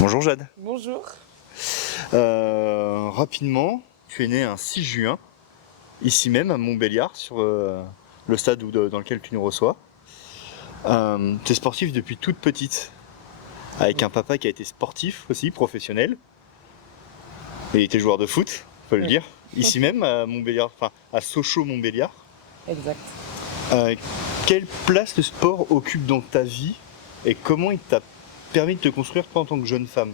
Bonjour Jade. Bonjour. Rapidement, tu es né un 6 juin, ici même à Montbéliard, sur le stade dans lequel tu nous reçois. Tu es sportif depuis toute petite, avec un papa qui a été sportif aussi, professionnel. Et il était joueur de foot, on peut le Oui. dire. Ici même à Montbéliard, enfin à Sochaux-Montbéliard. Exact. Quelle place le sport occupe dans ta vie et comment il t'a permis de te construire toi en tant que jeune femme?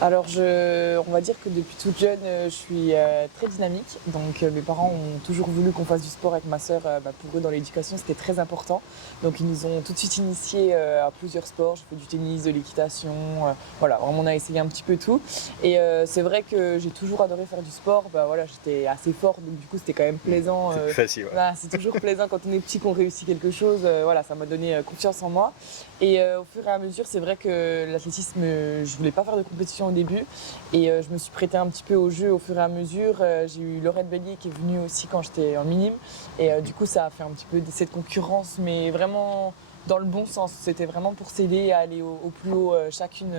Alors, on va dire que depuis toute jeune, je suis très dynamique. Donc, mes parents ont toujours voulu qu'on fasse du sport avec ma sœur. Pour eux, dans l'éducation, c'était très important. Donc, ils nous ont tout de suite initiés à plusieurs sports. J'ai fait du tennis, de l'équitation. Voilà, vraiment, on a essayé un petit peu tout. Et c'est vrai que j'ai toujours adoré faire du sport. Voilà, j'étais assez forte, donc du coup, c'était quand même plaisant. C'est facile. Ouais. Voilà, c'est toujours plaisant quand on est petit qu'on réussit quelque chose. Voilà, ça m'a donné confiance en moi. Et au fur et à mesure, c'est vrai que l'athlétisme, je voulais pas faire de compétition au début. Et je me suis prêtée un petit peu au jeu au fur et à mesure. J'ai eu Laurette Bellier qui est venue aussi quand j'étais en minime. Et du coup, ça a fait un petit peu cette concurrence, mais vraiment dans le bon sens. C'était vraiment pour s'aider à aller au plus haut chacune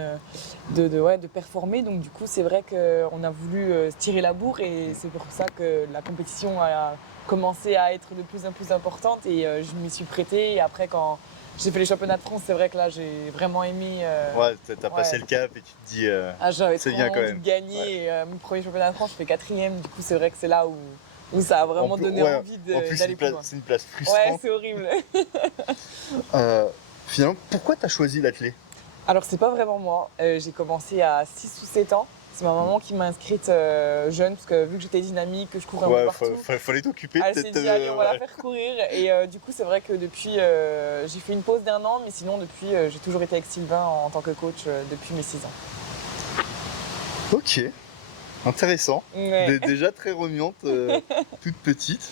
de performer. Donc du coup, c'est vrai qu'on a voulu se tirer la bourre et c'est pour ça que la compétition a commencé à être de plus en plus importante. Et je m'y suis prêtée. Et après, quand j'ai fait les championnats de France, c'est vrai que là, j'ai vraiment aimé. Ouais, t'as passé le cap et tu te dis, J'avais c'est trop bien quand envie même. de gagner. Ouais. Et, mon premier championnat de France, je fais 4e. Du coup, c'est vrai que c'est là où ça a vraiment donné envie En plus, d'aller plus loin. c'est une place Ouais, frustrante. c'est horrible. Finalement, pourquoi t'as choisi l'athlé? Alors, c'est pas vraiment moi. J'ai commencé à 6 ou 7 ans. C'est ma maman qui m'a inscrite jeune, parce que vu que j'étais dynamique, que je courais un peu Ouais, partout, fallait t'occuper elle s'est peut-être. dit, allez, on va la faire courir. Et du coup, c'est vrai que depuis, j'ai fait une pause d'1 an, mais sinon, depuis, j'ai toujours été avec Sylvain en tant que coach depuis mes 6 ans. Ok, intéressant. Ouais. Déjà très remuante, toute petite.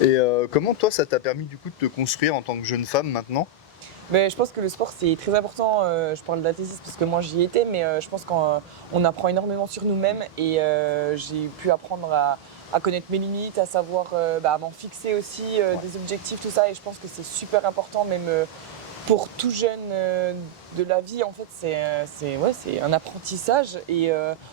Et comment toi, ça t'a permis du coup de te construire en tant que jeune femme maintenant? Mais je pense que le sport c'est très important. Je parle d'athlétisme parce que moi j'y étais, mais je pense qu'on apprend énormément sur nous-mêmes et j'ai pu apprendre à connaître mes limites, à savoir à m'en fixer aussi des objectifs, tout ça. Et je pense que c'est super important, même pour tout jeune de la vie. En fait, c'est un apprentissage et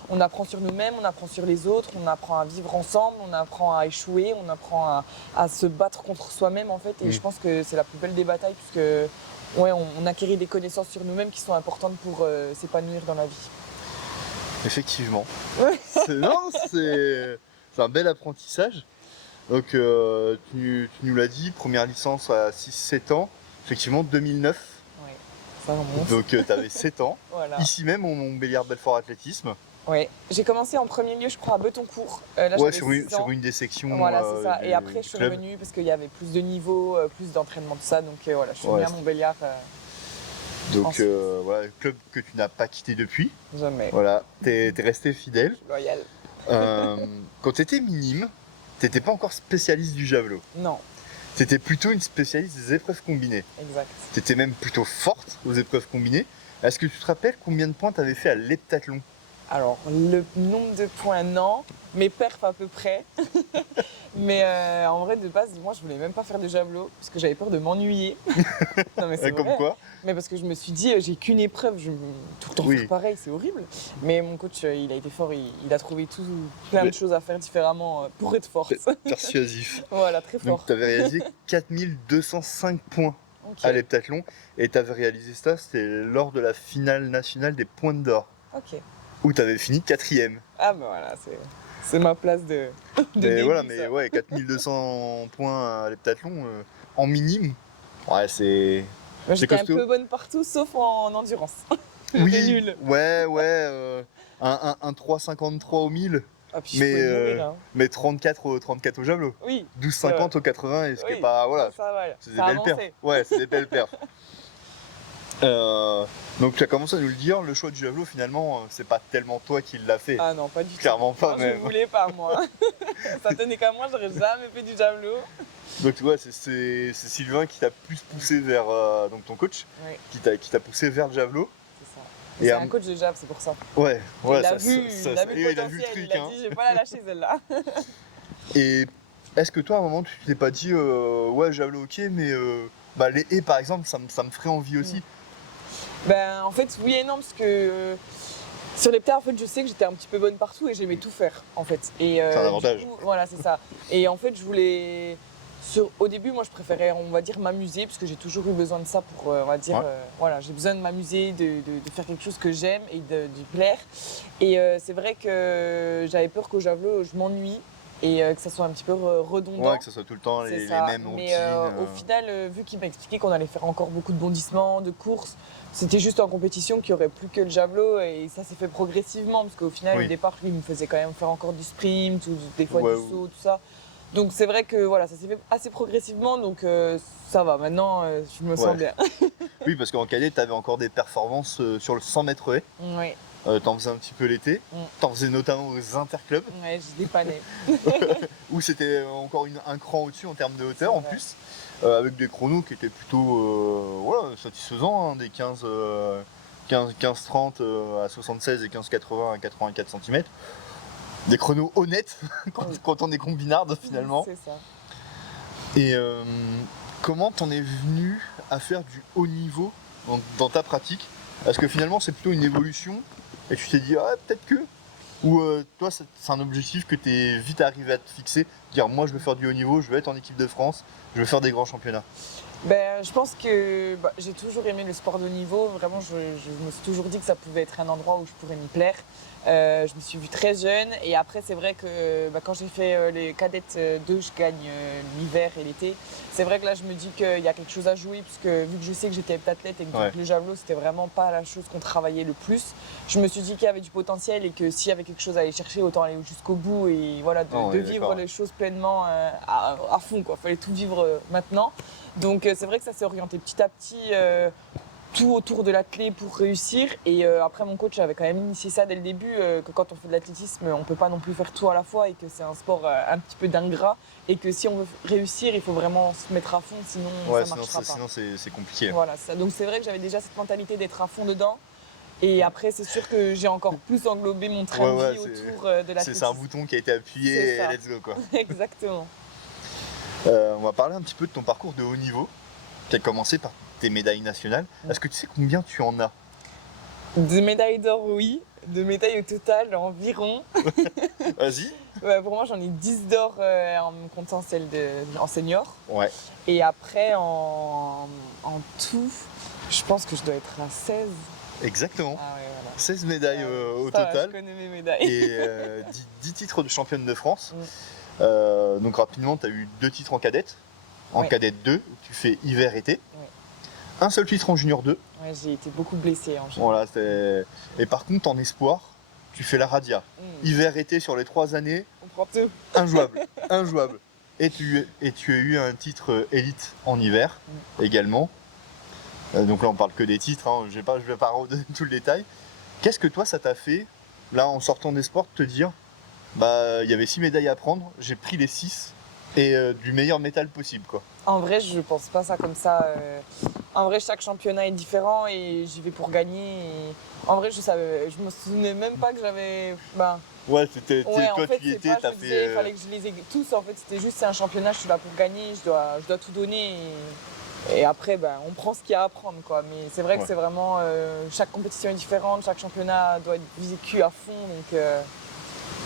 on apprend sur nous-mêmes, on apprend sur les autres, on apprend à vivre ensemble, on apprend à échouer, on apprend à se battre contre soi-même en fait. Et je pense que c'est la plus belle des batailles puisque on acquérit des connaissances sur nous-mêmes qui sont importantes pour s'épanouir dans la vie. Effectivement. Ouais. C'est un bel apprentissage. Donc tu nous l'as dit, première licence à 6-7 ans, effectivement 2009. Ouais, ça remonte. Donc tu avais 7 ans, Voilà. ici même au Montbéliard-Belfort Athlétisme. Ouais. J'ai commencé en premier lieu, je crois, à Betoncourt. Là, Ouais, j'avais 6 ans. sur une des sections. Voilà, c'est ça. Et du après, je suis club. revenue parce qu'il y avait plus de niveaux, plus d'entraînement, tout ça. Donc voilà, je suis venue à Montbéliard. Donc voilà, le club que tu n'as pas quitté depuis. Jamais. Voilà, t'es resté fidèle. Je suis loyale. Quand t'étais minime, t'étais pas encore spécialiste du javelot. Non, T'étais plutôt une spécialiste des épreuves combinées. exact. T'étais même plutôt forte aux épreuves combinées. Est-ce que tu te rappelles combien de points t'avais fait à l'heptathlon? Alors, le nombre de points, non. Mes perfs à peu près. Mais en vrai, de base, moi, je voulais même pas faire de javelot parce que j'avais peur de m'ennuyer. Non, mais c'est Comme vrai. quoi? Mais parce que je me suis dit, j'ai qu'une épreuve, je vais tout le temps Oui. faire pareil, c'est horrible. Mais mon coach, il a été fort, il a trouvé plein de choses à faire différemment pour être forte. Persuasif. Voilà, très fort. Donc tu avais réalisé 4205 points Ok. à l'heptathlon et tu avais réalisé ça, c'était lors de la finale nationale des pointes d'or Ok. où tu avais fini 4e. Ah ben voilà, c'est ma place de Mais début, voilà, ça. mais ouais, 4200 points à l'heptathlon en minime. Ouais, c'est Moi, j'étais un costaud. peu bonne partout sauf en endurance. J'étais Oui, nulle. ouais, un 3,53 au 1000, Ah puis je pouvais mourir, hein. mais 34 au javelot. Oui. 12,50 au 80, et ce qui est Oui. pas. Voilà, Ça va, c'est des ça a belles perfs. avancé. Ouais, c'est des belles perfs. Donc tu as commencé à nous le dire, le choix du javelot finalement, c'est pas tellement toi qui l'as fait. Ah non, pas du tout. Clairement pas Non, même. je voulais pas moi. Ça tenait qu'à moi, j'aurais jamais fait du javelot. Donc tu vois, c'est Sylvain qui t'a plus poussé vers donc ton coach, Oui, qui t'a poussé vers le javelot. c'est ça. Et C'est à- un coach de jav, c'est pour ça. Ouais, Il a ça, vu, ça- il a vu le il a vu potentiel, le truc. il a Hein. dit je vais pas la lâcher celle-là. Et est-ce que toi, à un moment, tu t'es pas dit, ouais, javelot ok, mais les haies, par exemple, ça me ferait envie aussi. Ben, en fait, oui et non, parce que sur les ptains, en fait, je sais que j'étais un petit peu bonne partout et j'aimais tout faire, en fait. Et, C'est un du avantage. coup, voilà, c'est ça. Et en fait, je voulais. Au début, moi, je préférais, on va dire, m'amuser, parce que j'ai toujours eu besoin de ça pour, on va dire, Ouais. voilà, j'ai besoin de m'amuser, de faire quelque chose que j'aime et d'y plaire. Et c'est vrai que j'avais peur qu'au javelot, je m'ennuie et que ça soit un petit peu redondant. Ouais, que ce soit tout le temps C'est les ça. mêmes Mais routines. au final, vu qu'il m'a expliqué qu'on allait faire encore beaucoup de bondissements, de courses, c'était juste en compétition qu'il n'y aurait plus que le javelot et ça s'est fait progressivement parce qu'au final, Oui. au départ, lui, il me faisait quand même faire encore du sprint ou des fois Ouais, du saut, tout ça. Donc c'est vrai que voilà, ça s'est fait assez progressivement, donc ça va. Maintenant, je me sens bien. Oui, parce qu'en cadet, tu avais encore des performances sur le 100 mètres haies. Oui, T'en faisais un petit peu l'été. T'en faisais notamment aux interclubs, ouais, je dépannais. où c'était encore un cran au-dessus en termes de hauteur C'est en vrai. plus, avec des chronos qui étaient plutôt voilà, satisfaisants, hein, des 15-30 à 76 et 15-80 à 84 cm. Des chronos honnêtes Oui. quand on est combinarde finalement. C'est ça. Et comment t'en es venu à faire du haut niveau dans ta pratique? Est-ce que finalement c'est plutôt une évolution et tu t'es dit ah peut-être que, ou toi c'est un objectif que t'es vite arrivé à te fixer, dire moi je veux faire du haut niveau, je veux être en équipe de France, je veux faire des grands championnats? Ben, je pense que j'ai toujours aimé le sport de haut niveau. Vraiment, je me suis toujours dit que ça pouvait être un endroit où je pourrais m'y plaire. Je me suis vue très jeune et après, c'est vrai que quand j'ai fait les cadettes 2, je gagne l'hiver et l'été. C'est vrai que là, je me dis qu'il y a quelque chose à jouer puisque vu que je sais que j'étais heptathlète et que Ouais. le javelot, c'était vraiment pas la chose qu'on travaillait le plus, je me suis dit qu'il y avait du potentiel et que s'il y avait quelque chose à aller chercher, autant aller jusqu'au bout et voilà, Ah, on de est vivre d'accord. les choses pleinement à fond, quoi. Fallait tout vivre maintenant. Donc c'est vrai que ça s'est orienté petit à petit, tout autour de la clé pour réussir. Et après mon coach avait quand même initié ça dès le début, que quand on fait de l'athlétisme, on ne peut pas non plus faire tout à la fois et que c'est un sport un petit peu d'ingrat. Et que si on veut réussir, il faut vraiment se mettre à fond, sinon Ouais, ça ne marchera pas. sinon c'est compliqué. Voilà, ça. Donc c'est vrai que j'avais déjà cette mentalité d'être à fond dedans. Et après, c'est sûr que j'ai encore plus englobé mon train Ouais, de vie c'est- autour de C'est un l'athlétisme. bouton qui a été appuyé C'est et ça. let's go quoi. Exactement. On va parler un petit peu de ton parcours de haut niveau. Tu as commencé par tes médailles nationales. Est-ce que tu sais combien tu en as? De médailles d'or, oui. De médailles au total, environ. Vas-y. Ouais, pour moi, j'en ai 10 d'or en me comptant celle en senior. Ouais, Et après, en tout, je pense que je dois être à 16. exactement. Ah ouais, voilà. 16 médailles Ah ouais, au ça va, total. je connais mes médailles. Et 10 titres de championne de France. Mm. Donc rapidement, tu as eu 2 titres en cadette. En Ouais. cadette 2, où tu fais hiver-été. Ouais. Un seul titre en junior 2. Ouais, j'ai été beaucoup blessée en général. Voilà, et par contre, en espoir, tu fais la radia. Mm. Hiver-été sur les 3 années, On prend tout. injouable. Injouable. Et tu as eu un titre élite en hiver également. Donc là, on parle que des titres, hein. Je vais pas redonner tout le détail. Qu'est-ce que toi, ça t'a fait, là, en sortant des sports, de te dire, bah, il y avait 6 médailles à prendre, j'ai pris les 6 et du meilleur métal possible, quoi. En vrai, je pense pas ça comme ça. En vrai, chaque championnat est différent et j'y vais pour gagner. Et en vrai, je me souvenais même pas que j'avais. Ouais, Ouais, en toi, fait, tu y c'est étais, pas, t'as je me disais, il fait. fallait que je les ai tous. En fait, c'était juste, c'est un championnat, je suis là pour gagner, je dois tout donner. Et après, on prend ce qu'il y a à prendre, quoi. Mais c'est vrai que Ouais. c'est vraiment. Chaque compétition est différente, chaque championnat doit être vécu à fond. Donc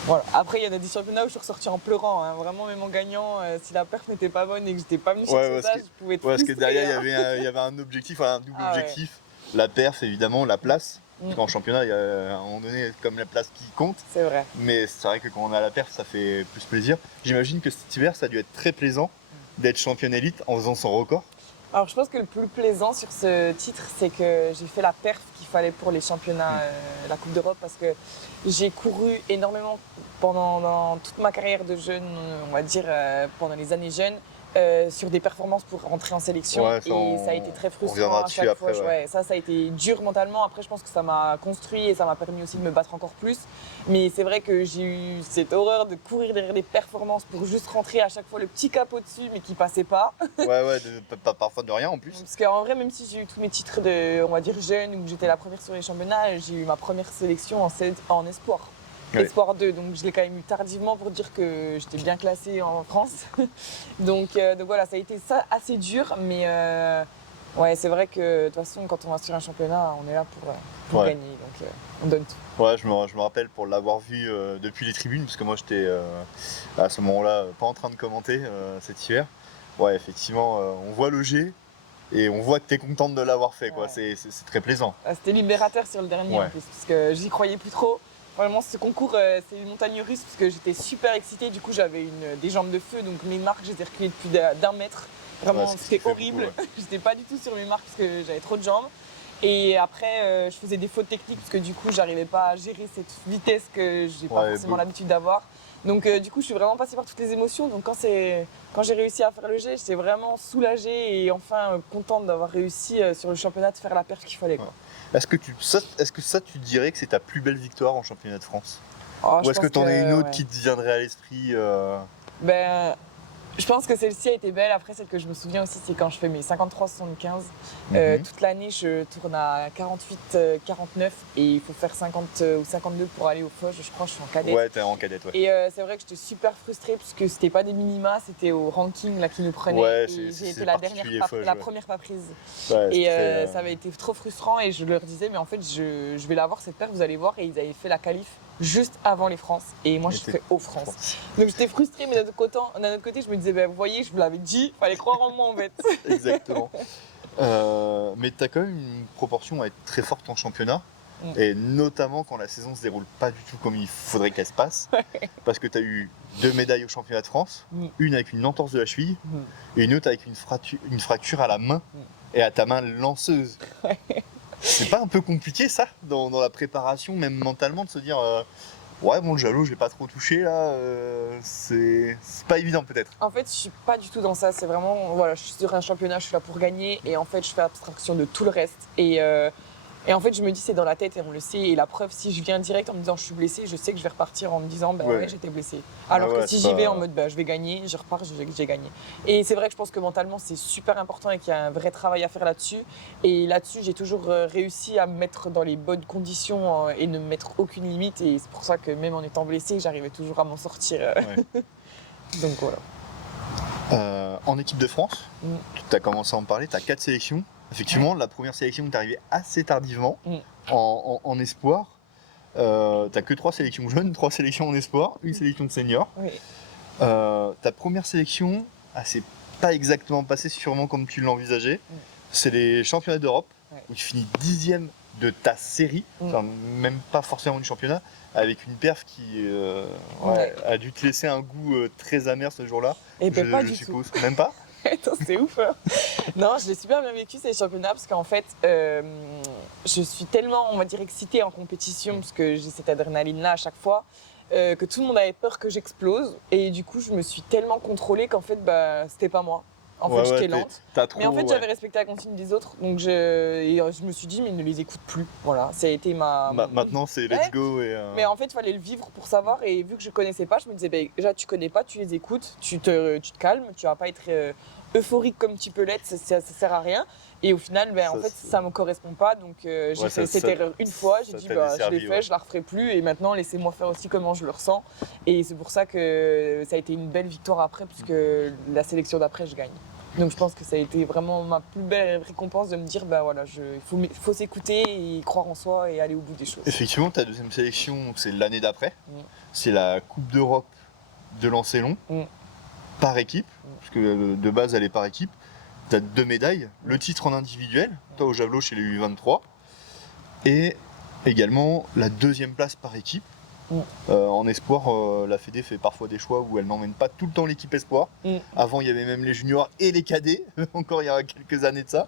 voilà. Après, il y en a des championnats où je suis ressortie en pleurant. Hein. Vraiment, même en gagnant, si la perf n'était pas bonne et que j'étais pas venue chercher Ouais, ça, je pouvais être parce que frustrée, derrière, hein. il y avait un objectif, un double Ah ouais. objectif. La perf, évidemment, la place. Mm. Parce qu'en championnat, il y a à un moment donné, comme la place qui compte. C'est vrai. Mais c'est vrai que quand on a la perf, ça fait plus plaisir. J'imagine que cet hiver, ça a dû être très plaisant d'être championne élite en faisant son record. Alors, je pense que le plus plaisant sur ce titre, c'est que j'ai fait la perf qu'il fallait pour les championnats, la Coupe d'Europe, parce que j'ai couru énormément dans toute ma carrière de jeune, on va dire, pendant les années jeunes, sur des performances pour rentrer en sélection. Ouais, et ça a été très frustrant reviendra à dessus chaque après, fois. ouais. Ouais, ça a été dur mentalement. Après, je pense que ça m'a construit et ça m'a permis aussi de me battre encore plus. Mais c'est vrai que j'ai eu cette horreur de courir derrière des performances pour juste rentrer à chaque fois le petit cap au-dessus, mais qui passait pas. Ouais, parfois de rien en plus. Parce qu'en vrai, même si j'ai eu tous mes titres de, on va dire, jeunes, où j'étais la première sur les championnats, j'ai eu ma première sélection en espoir. Ouais. Espoir 2, donc je l'ai quand même eu tardivement pour dire que j'étais bien classée en France. donc voilà, ça a été ça assez dur, mais Ouais, c'est vrai que de toute façon, quand on va sur un championnat, on est là pour Ouais. gagner, donc on donne tout. Ouais, je me rappelle pour l'avoir vu depuis les tribunes, parce que moi j'étais à ce moment-là pas en train de commenter cet hiver. Ouais, effectivement, on voit le G et on voit que t'es contente de l'avoir fait, quoi. Ouais. C'est très plaisant. Ah, c'était libérateur sur le dernier Ouais. en plus, parce que j'y croyais plus trop. Vraiment, ce concours, c'est une montagne russe, parce que j'étais super excitée. Du coup, j'avais des jambes de feu, donc mes marques, je les ai reculées de plus d'un mètre. Vraiment, Ouais, ce qui c'était fait horrible. beaucoup, J'étais pas du tout sur mes marques, parce que j'avais trop de jambes. Et après, je faisais des fautes techniques, parce que du coup, j'arrivais pas à gérer cette vitesse que j'ai pas forcément l'habitude d'avoir. Donc, du coup, je suis vraiment passée par toutes les émotions. Donc, quand j'ai réussi à faire le jet, j'étais vraiment soulagée et enfin contente d'avoir réussi sur le championnat de faire la perf qu'il fallait, quoi. Est-ce que ça, tu dirais que c'est ta plus belle victoire en championnat de France? Oh, Ou est-ce que t'en as une autre ouais. qui te viendrait à l'esprit Ben, je pense que celle-ci a été belle. Après, celle que je me souviens aussi, c'est quand je fais mes 53-75. Toute l'année, je tourne à 48-49 et il faut faire 50 ou 52 pour aller au Foch. Je crois que je suis en cadette. Ouais, t'es en cadette, ouais. Et c'est vrai que j'étais super frustrée parce que c'était pas des minima, c'était au ranking là qui nous prenait. Ouais, et j'ai été c'est la particulier, dernière, Foch, la ouais. première pas prise. Ouais, Et c'est très, ça avait été trop frustrant et je leur disais, mais en fait, je vais l'avoir cette paire, vous allez voir. Et ils avaient fait la qualif juste avant les France. Et moi, je était- fais aux France. Donc j'étais frustrée, mais d'un autre côté, je me disais, ben, vous voyez, je vous l'avais dit, fallait croire en moi en fait. Exactement. Mais t'as quand même une proportion à être très forte en championnat. Et notamment quand la saison se déroule pas du tout comme il faudrait qu'elle se passe. Parce que t'as eu 2 médailles au championnat de France, une avec une entorse de la cheville et une autre avec une fracture à la main et à ta main lanceuse. C'est pas un peu compliqué ça, dans la préparation, même mentalement, de se dire ouais, bon, le jalot, je l'ai pas trop touché là, c'est pas évident peut-être. En fait, je suis pas du tout dans ça. C'est vraiment, voilà, je suis sur un championnat, je suis là pour gagner. Et en fait, je fais abstraction de tout le reste. Et en fait, je me dis, c'est dans la tête et on le sait. Et la preuve, si je viens direct en me disant je suis blessée, je sais que je vais repartir en me disant, bah ouais, j'étais blessée. Alors que si j'y vais en mode, bah je vais gagner, je repars, j'ai gagné. Et c'est vrai que je pense que mentalement, c'est super important et qu'il y a un vrai travail à faire là-dessus. Et là-dessus, j'ai toujours réussi à me mettre dans les bonnes conditions et ne me mettre aucune limite. Et c'est pour ça que même en étant blessée, j'arrivais toujours à m'en sortir. Donc voilà. En équipe de France, tu as commencé à en parler, tu as 4 sélections. Effectivement, la première sélection est arrivée assez tardivement en espoir. T'as que 3 sélections jeunes, 3 sélections en espoir, une sélection de seniors. Oui. Ta première sélection, c'est pas exactement passé sûrement comme tu l'envisageais. C'est les championnats d'Europe, où tu finis 10e de ta série, enfin, même pas forcément du championnat, avec une perf qui a dû te laisser un goût très amer ce jour-là. Et ben pas je du suppose. Même pas. Attends, c'est ouf. Hein. Non, je l'ai super bien vécu ces championnats parce qu'en fait, je suis tellement, on va dire, excitée en compétition parce que j'ai cette adrénaline-là à chaque fois que tout le monde avait peur que j'explose. Et du coup, je me suis tellement contrôlée qu'en fait, bah, c'était pas moi. En fait, j'étais lente. Mais en fait, j'avais respecté la consigne des autres. Donc, je me suis dit, mais ne les écoute plus. Voilà, ça a été ma. Maintenant, c'est let's go. Mais en fait, il fallait le vivre pour savoir. Et vu que je connaissais pas, je me disais, bah, déjà, tu connais pas, tu les écoutes, tu te calmes, tu vas pas être euphorique comme tu peux l'être, ça sert à rien. Et au final, ben, en fait, ça me correspond pas. Donc, j'ai fait cette erreur une fois. J'ai dit, bah, je l'ai fait, je la referai plus. Et maintenant, laissez-moi faire aussi comment je le ressens. Et c'est pour ça que ça a été une belle victoire après, puisque la sélection d'après, je gagne. Donc, je pense que ça a été vraiment ma plus belle récompense de me dire, bah voilà, il faut s'écouter et croire en soi et aller au bout des choses. Effectivement, ta deuxième sélection, c'est l'année d'après. C'est la Coupe d'Europe de lancer long. Par équipe, parce que de base elle est par équipe, tu as 2 médailles, le titre en individuel, toi au javelot chez les U23, et également la 2e place par équipe. En espoir, la Fédé fait parfois des choix où elle n'emmène pas tout le temps l'équipe espoir. Avant il y avait même les juniors et les cadets, encore il y a quelques années de ça.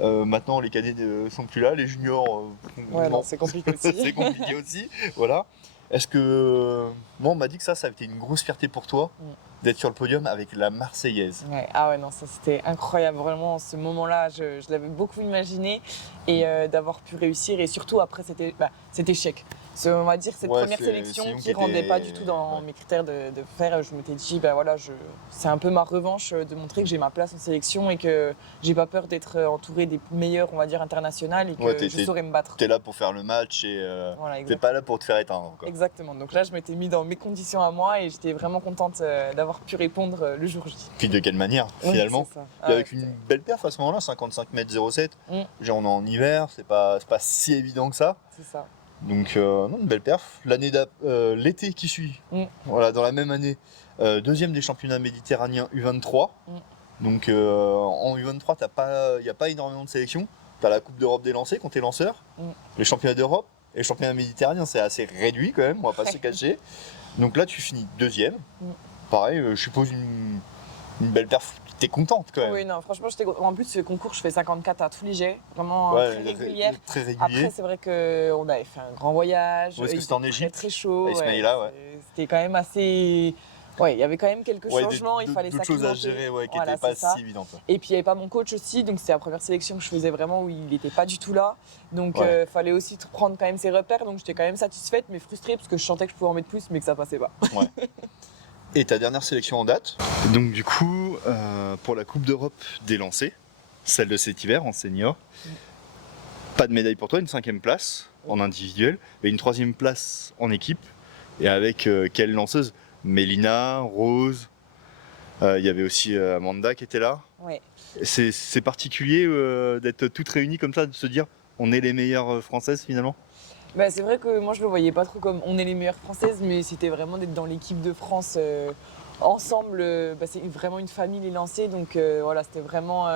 Maintenant les cadets ne sont plus là, les juniors... c'est compliqué aussi. C'est compliqué aussi, voilà. Est-ce que... Moi on m'a dit que ça a été une grosse fierté pour toi d'être sur le podium avec la Marseillaise. Ah ouais, non, ça c'était incroyable, vraiment, ce moment-là, je l'avais beaucoup imaginé et d'avoir pu réussir et surtout après cet échec. on va dire cette Ouais, première c'est sélection Sion qui qui rendait était- pas du tout dans ouais. mes critères de faire. Je m'étais dit, ben voilà, c'est un peu ma revanche de montrer que j'ai ma place en sélection et que j'ai pas peur d'être entourée des meilleurs, on va dire, internationales et que Ouais, je saurais me battre. t'es là pour faire le match et Voilà, t'es pas là pour te faire éteindre, quoi. exactement. Donc là, je m'étais mis dans mes conditions à moi et j'étais vraiment contente d'avoir pu répondre le jour J. Puis de quelle manière, Ouais, finalement. c'est ça. Puis Ah ouais, avec une belle perf à ce moment-là, 55 mètres 07. Mm. Genre on est en hiver, c'est pas si évident que ça. c'est ça. Donc non, une belle perf. L'été qui suit, Mm. voilà, dans la même année, deuxième des championnats méditerranéens U23. Mm. Donc en U23, il n'y a pas énormément de sélections. Tu as la Coupe d'Europe des lancers quand tu es lanceur, les championnats d'Europe et les championnats méditerranéens, c'est assez réduit quand même, on va pas se cacher. Donc là, tu finis deuxième. Pareil, je suppose une belle perf. T'es contente quand même. Oui, non, franchement, en plus, ce concours, je fais 54 à tous les jets, vraiment Ouais, très régulière. très régulier. Après, c'est vrai qu'on avait fait un grand voyage. Où est-ce que il c'était en était Égypte? Très chaud. À Ismaïla, ouais. C'était quand même assez. Ouais, il y avait quand même quelques Ouais, changements, il fallait d'autres choses à s'acclimater. gérer, ouais, qui Voilà, n'étaient pas c'est ça. si évidentes. Ouais. Et puis il n'y avait pas mon coach aussi, donc c'était la première sélection que je faisais vraiment où il n'était pas du tout là. Donc Ouais. fallait aussi prendre quand même ses repères, donc j'étais quand même satisfaite mais frustrée parce que je sentais que je pouvais en mettre plus mais que ça passait pas. Ouais. Et ta dernière sélection en date? Donc du coup, pour la Coupe d'Europe des lancers, celle de cet hiver en senior, pas de médaille pour toi, une 5e place en individuel, et une 3e place en équipe. Et avec quelle lanceuse? Mélina, Rose, il y avait aussi Amanda qui était là. Ouais. C'est particulier d'être toutes réunies comme ça, de se dire on est les meilleures françaises finalement? Bah, c'est vrai que moi je le voyais pas trop comme on est les meilleures françaises, mais c'était vraiment d'être dans l'équipe de France ensemble. C'est vraiment une famille les lancers, donc voilà, c'était vraiment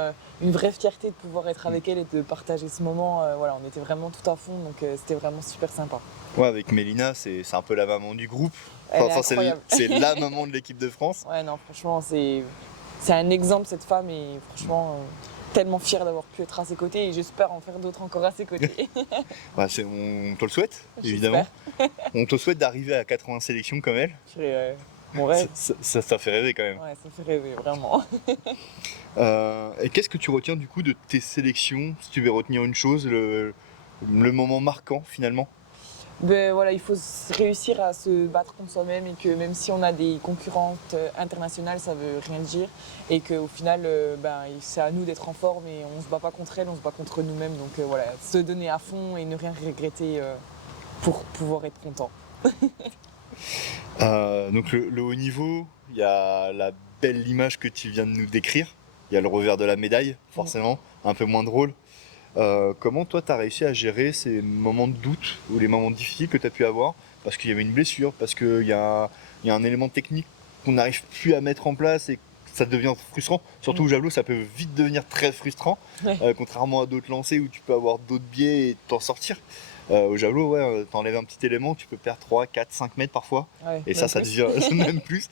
une vraie fierté de pouvoir être avec elle et de partager ce moment. Voilà, on était vraiment tout à fond, donc c'était vraiment super sympa. Ouais, avec Mélina, c'est un peu la maman du groupe. Elle est Enfin, incroyable. c'est la maman de l'équipe de France. Ouais, non, franchement, c'est un exemple cette femme et franchement, tellement fière d'avoir pu être à ses côtés et j'espère en faire d'autres encore à ses côtés. Bah, on te le souhaite, évidemment. On te souhaite d'arriver à 80 sélections comme elle. Mon rêve. Ça fait rêver quand même. Ouais, ça fait rêver, vraiment. Et qu'est-ce que tu retiens du coup de tes sélections, si tu veux retenir une chose, le moment marquant finalement? Ben, voilà, il faut réussir à se battre contre soi-même et que même si on a des concurrentes internationales, ça veut rien dire et qu'au final, c'est à nous d'être en forme et on se bat pas contre elles, on se bat contre nous-mêmes. Donc voilà, se donner à fond et ne rien regretter pour pouvoir être content. Donc le haut niveau, il y a la belle image que tu viens de nous décrire, il y a le revers de la médaille, forcément, un peu moins drôle. Comment toi tu as réussi à gérer ces moments de doute ou les moments difficiles que tu as pu avoir parce qu'il y avait une blessure, parce qu'il y a un élément technique qu'on n'arrive plus à mettre en place et que ça devient frustrant, surtout au javelot ça peut vite devenir très frustrant, contrairement à d'autres lancers où tu peux avoir d'autres biais et t'en sortir. Au javelot, ouais, t'enlèves un petit élément, tu peux perdre 3, 4, 5 mètres parfois. Ouais, Et ça devient même plus.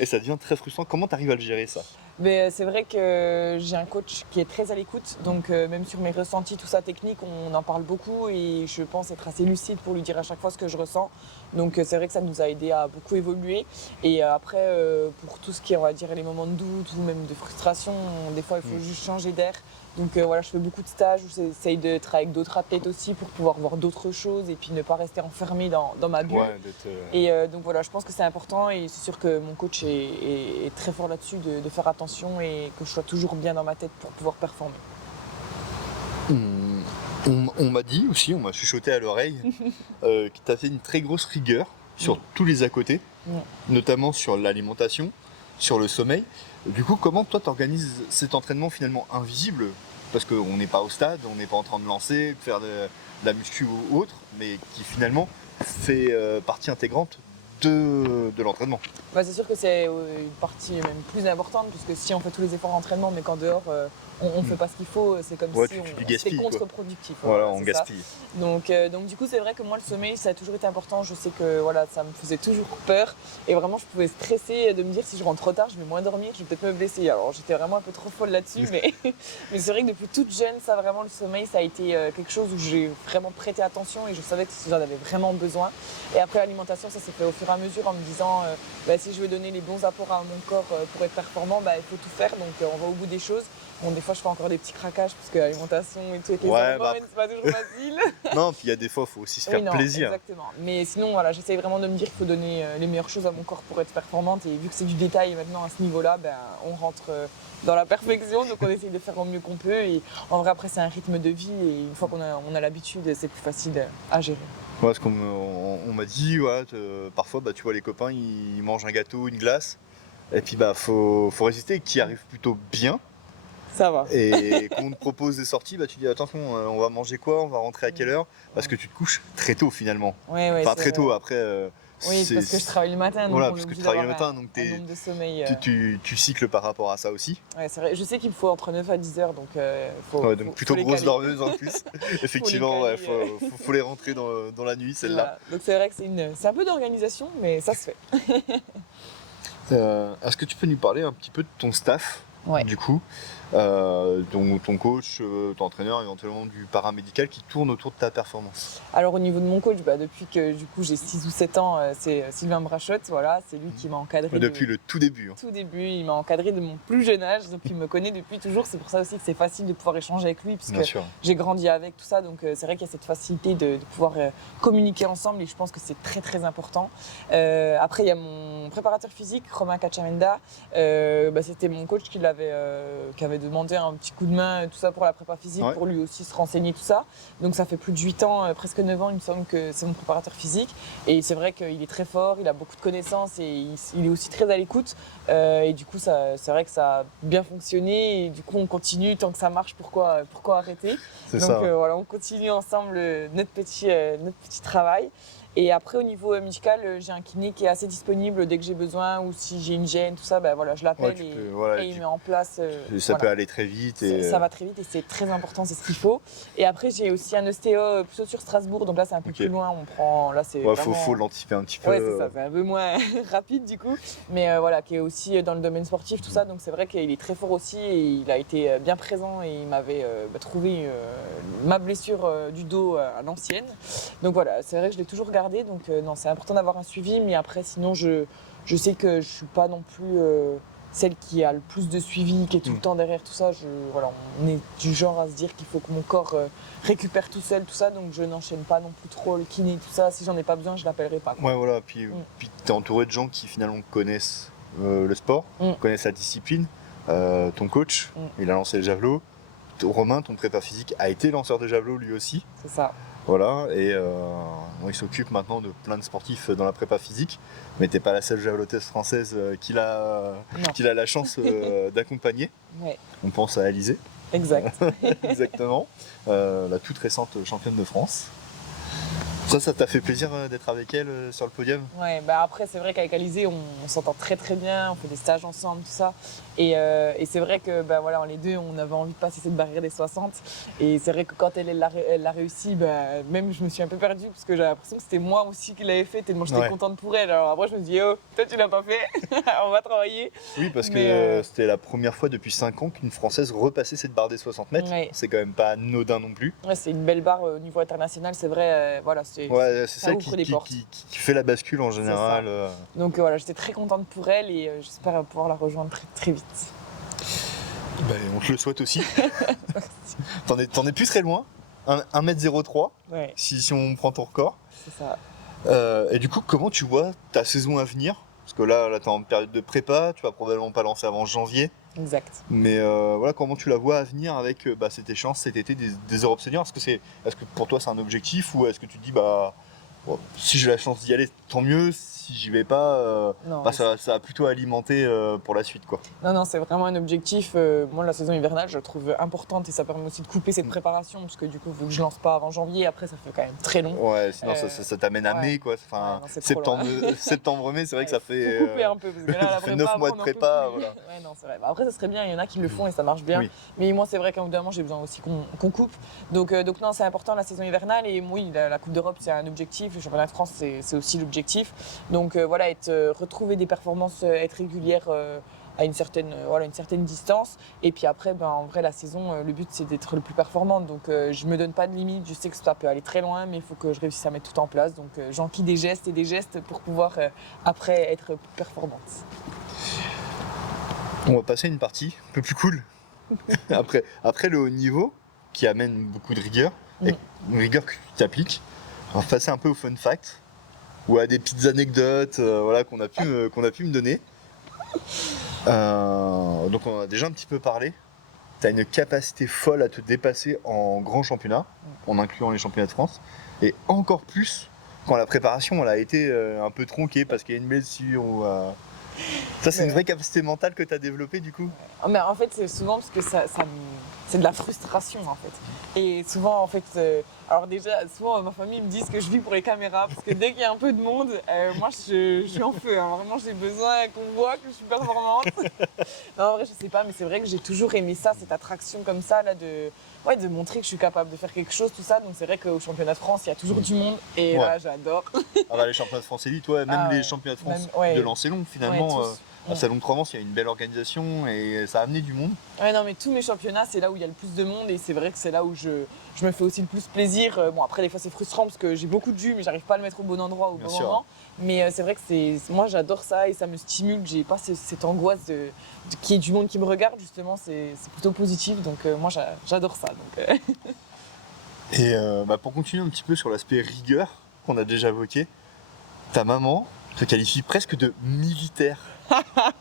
Et ça devient très frustrant. Comment tu arrives à le gérer ça? Mais c'est vrai que j'ai un coach qui est très à l'écoute, donc même sur mes ressentis, tout ça technique, on en parle beaucoup et je pense être assez lucide pour lui dire à chaque fois ce que je ressens. Donc c'est vrai que ça nous a aidé à beaucoup évoluer. Et après, pour tout ce qui est, on va dire, les moments de doute ou même de frustration, des fois il faut juste changer d'air. Donc voilà, je fais beaucoup de stages où j'essaye d'être avec d'autres athlètes aussi pour pouvoir voir d'autres choses et puis ne pas rester enfermé dans ma bulle. Ouais, Et donc voilà, je pense que c'est important et c'est sûr que mon coach est très fort là-dessus de faire attention et que je sois toujours bien dans ma tête pour pouvoir performer. On m'a dit aussi, on m'a chuchoté à l'oreille, que tu as fait une très grosse rigueur sur tous les à côté, notamment sur l'alimentation, sur le sommeil. Du coup, comment toi t'organises cet entraînement finalement invisible? Parce qu'on n'est pas au stade, on n'est pas en train de lancer, de faire de la muscu ou autre, mais qui finalement fait partie intégrante de l'entraînement. Bah, c'est sûr que c'est une partie même plus importante puisque si on fait tous les efforts d'entraînement mais qu'en dehors on ne fait pas ce qu'il faut, c'est comme si c'était contre-productif. Voilà, on gaspille. Donc du coup c'est vrai que moi le sommeil ça a toujours été important, je sais que voilà, ça me faisait toujours peur et vraiment je pouvais stresser de me dire si je rentre trop tard je vais moins dormir, je vais peut-être me blesser. Alors j'étais vraiment un peu trop folle là-dessus mais c'est vrai que depuis toute jeune ça vraiment le sommeil ça a été quelque chose où j'ai vraiment prêté attention et je savais que j'en avais vraiment besoin. Et après l'alimentation ça s'est fait au fur et et à mesure en me disant si je veux donner les bons apports à mon corps pour être performant, il faut tout faire. Donc on va au bout des choses. Bon, des fois je fais encore des petits craquages parce que l'alimentation et tout avec les hormones, c'est pas toujours facile. Non, puis il y a des fois, il faut aussi se Oui, faire non, plaisir. exactement. Mais sinon, voilà, j'essaye vraiment de me dire qu'il faut donner les meilleures choses à mon corps pour être performante. Et vu que c'est du détail maintenant à ce niveau-là, on rentre dans la perfection. Donc on essaye de faire au mieux qu'on peut. Et en vrai, après, c'est un rythme de vie. Et une fois qu'on a l'habitude, c'est plus facile à gérer. Ouais, parce qu'on m'a dit, parfois, tu vois, les copains, ils mangent un gâteau, une glace. Et puis, faut résister, qui arrive plutôt bien. Ça va. Et quand on te propose des sorties, tu dis attention, on va manger quoi, on va rentrer à quelle heure? Parce que tu te couches très tôt finalement. Ouais, enfin très tôt, après. Oui, parce que je travaille le matin. Voilà, donc parce que tu travailles le matin, donc un nombre de sommeil. tu cycles par rapport à ça aussi. Ouais, c'est vrai. Je sais qu'il me faut entre 9 à 10 heures, donc donc plutôt grosse dormeuse en plus. Effectivement, faut les rentrer dans la nuit, celle-là. Voilà. Donc c'est vrai que c'est un peu d'organisation, mais ça se fait. Est-ce que tu peux nous parler un petit peu de ton staff? Ouais. Du coup, ton coach, ton entraîneur, éventuellement du paramédical qui tourne autour de ta performance. Alors au niveau de mon coach, depuis que du coup j'ai 6 ou 7 ans, c'est Sylvain Brachotte, voilà, c'est lui qui m'a encadré. Depuis le tout début. Tout début, il m'a encadré de mon plus jeune âge, donc il me connaît depuis toujours, c'est pour ça aussi que c'est facile de pouvoir échanger avec lui, puisque j'ai grandi avec tout ça, donc c'est vrai qu'il y a cette facilité de pouvoir communiquer ensemble et je pense que c'est très très important. Après il y a mon préparateur physique, Romain Cachamenda, c'était mon coach qui avait demandé un petit coup de main, tout ça pour la prépa physique, pour lui aussi se renseigner, tout ça. Donc ça fait plus de 8 ans, presque 9 ans, il me semble que c'est mon préparateur physique. Et c'est vrai qu'il est très fort, il a beaucoup de connaissances et il est aussi très à l'écoute. Et du coup, c'est vrai que ça a bien fonctionné et du coup, on continue. Tant que ça marche, pourquoi arrêter? Donc voilà, on continue ensemble notre petit travail. Et après, au niveau médical, j'ai un kiné qui est assez disponible dès que j'ai besoin ou si j'ai une gêne, tout ça, je l'appelle et il met en place. Ça peut aller très vite. Ça va très vite et c'est très important, c'est ce qu'il faut. Et après, j'ai aussi un ostéo plutôt sur Strasbourg, donc là, c'est un peu plus loin. On prend, là, c'est faut l'anticiper un petit peu. Ouais, c'est ça, c'est un peu moins rapide du coup. Mais qui est aussi dans le domaine sportif, tout ça. Donc c'est vrai qu'il est très fort aussi et il a été bien présent et il m'avait trouvé ma blessure du dos à l'ancienne. Donc voilà, c'est vrai que je l'ai toujours gardé. Donc non, c'est important d'avoir un suivi, mais après sinon je sais que je suis pas non plus celle qui a le plus de suivi, qui est tout le temps derrière tout ça. On est du genre à se dire qu'il faut que mon corps récupère tout seul, tout ça, donc je n'enchaîne pas non plus trop le kiné, tout ça. Si j'en ai pas besoin, je l'appellerai pas. Ouais, voilà, puis tu es entouré de gens qui finalement connaissent le sport, connaissent la discipline. Ton coach, il a lancé le javelot. Romain, ton prépa physique, a été lanceur de javelot lui aussi. C'est ça. Voilà, et il s'occupe maintenant de plein de sportifs dans la prépa physique, mais t'es pas la seule javeloteuse française qu'il a la chance d'accompagner. Ouais. On pense à Alizé. Exact. Exactement, la toute récente championne de France. Ça t'a fait plaisir d'être avec elle sur le podium? Ouais, après c'est vrai qu'avec Alizé on s'entend très très bien, on fait des stages ensemble, tout ça. Et c'est vrai que les deux on avait envie de passer cette barrière des 60. Et c'est vrai que quand elle l'a réussi, même je me suis un peu perdue parce que j'avais l'impression que c'était moi aussi qui l'avais fait, tellement j'étais contente pour elle. Alors après je me suis dit, oh, toi tu l'as pas fait, on va travailler. Oui, parce que c'était la première fois depuis 5 ans qu'une Française repassait cette barre des 60 mètres. Ouais. C'est quand même pas anodin non plus. Ouais, c'est une belle barre au niveau international, c'est vrai. C'est ça qui fait la bascule en général. Donc j'étais très contente pour elle et j'espère pouvoir la rejoindre très, très vite. On te le souhaite aussi. T'en es plus très loin, 1m03 si on prend ton record. C'est ça. Et du coup, comment tu vois ta saison à venir? Parce que là t'es en période de prépa, tu vas probablement pas lancer avant janvier. Exact. Mais comment tu la vois à venir avec cette échéance cet été des Europes seniors? Est-ce que pour toi c'est un objectif ou est-ce que tu te dis si j'ai la chance d'y aller, tant mieux. Si j'y vais pas, ça va plutôt alimenter pour la suite, quoi. Non, c'est vraiment un objectif. Moi, la saison hivernale, je la trouve importante et ça permet aussi de couper cette préparation parce que du coup, vu que je lance pas avant janvier, après, ça fait quand même très long. Ouais, sinon ça t'amène à mai, quoi. Enfin, septembre-mai, c'est vrai que ça fait. Faut couper un peu parce que là, ça fait 9 mois de prépa, voilà. Ouais, non, c'est vrai. Après, ça serait bien. Il y en a qui le font et ça marche bien. Oui. Mais moi, c'est vrai qu'à un moment, j'ai besoin aussi qu'on coupe. Donc non, c'est important la saison hivernale et oui, la Coupe d'Europe, c'est un objectif. Le championnat de France, c'est aussi l'objectif. Donc retrouver des performances, être régulière à une certaine distance. Et puis après, en vrai, la saison, le but, c'est d'être le plus performante. Donc, je me donne pas de limite. Je sais que ça peut aller très loin, mais il faut que je réussisse à mettre tout en place. Donc, j'enquille des gestes et des gestes pour pouvoir, après, être plus performante. On va passer à une partie un peu plus cool. après le haut niveau, qui amène beaucoup de rigueur, et une rigueur que tu t'appliques, on va passer un peu au fun fact, ou à des petites anecdotes qu'on a pu me donner. Donc on en a déjà un petit peu parlé. Tu as une capacité folle à te dépasser en grand championnat, en incluant les championnats de France, et encore plus quand la préparation elle a été un peu tronquée parce qu'il y a une blessure ou... Ça, c'est une vraie capacité mentale que tu as développée du coup? Mais en fait, c'est souvent parce que c'est de la frustration en fait. Et souvent, en fait, alors déjà, souvent ma famille me dit que je vis pour les caméras parce que dès qu'il y a un peu de monde, moi je suis en feu. Hein. Vraiment, j'ai besoin qu'on voit que je suis performante. Non, en vrai, je sais pas, mais c'est vrai que j'ai toujours aimé ça, cette attraction comme ça, là, de montrer que je suis capable de faire quelque chose, tout ça. Donc c'est vrai qu'au championnat de France, il y a toujours du monde et là, j'adore. Ah bah, les championnats de France élite, même les championnats de France de lancer long, finalement. À Salon de Provence, il y a une belle organisation et ça a amené du monde. Ouais, non, mais tous mes championnats, c'est là où il y a le plus de monde et c'est vrai que c'est là où je me fais aussi le plus plaisir. Bon, après, des fois, c'est frustrant parce que j'ai beaucoup de jus, mais j'arrive pas à le mettre au bon endroit au bon moment. Mais c'est vrai que moi, j'adore ça et ça me stimule. J'ai pas cette angoisse qu'il y ait du monde qui me regarde, justement, c'est plutôt positif. Donc, moi, j'adore ça. Donc, Et pour continuer un petit peu sur l'aspect rigueur qu'on a déjà évoqué, ta maman te qualifie presque de militaire.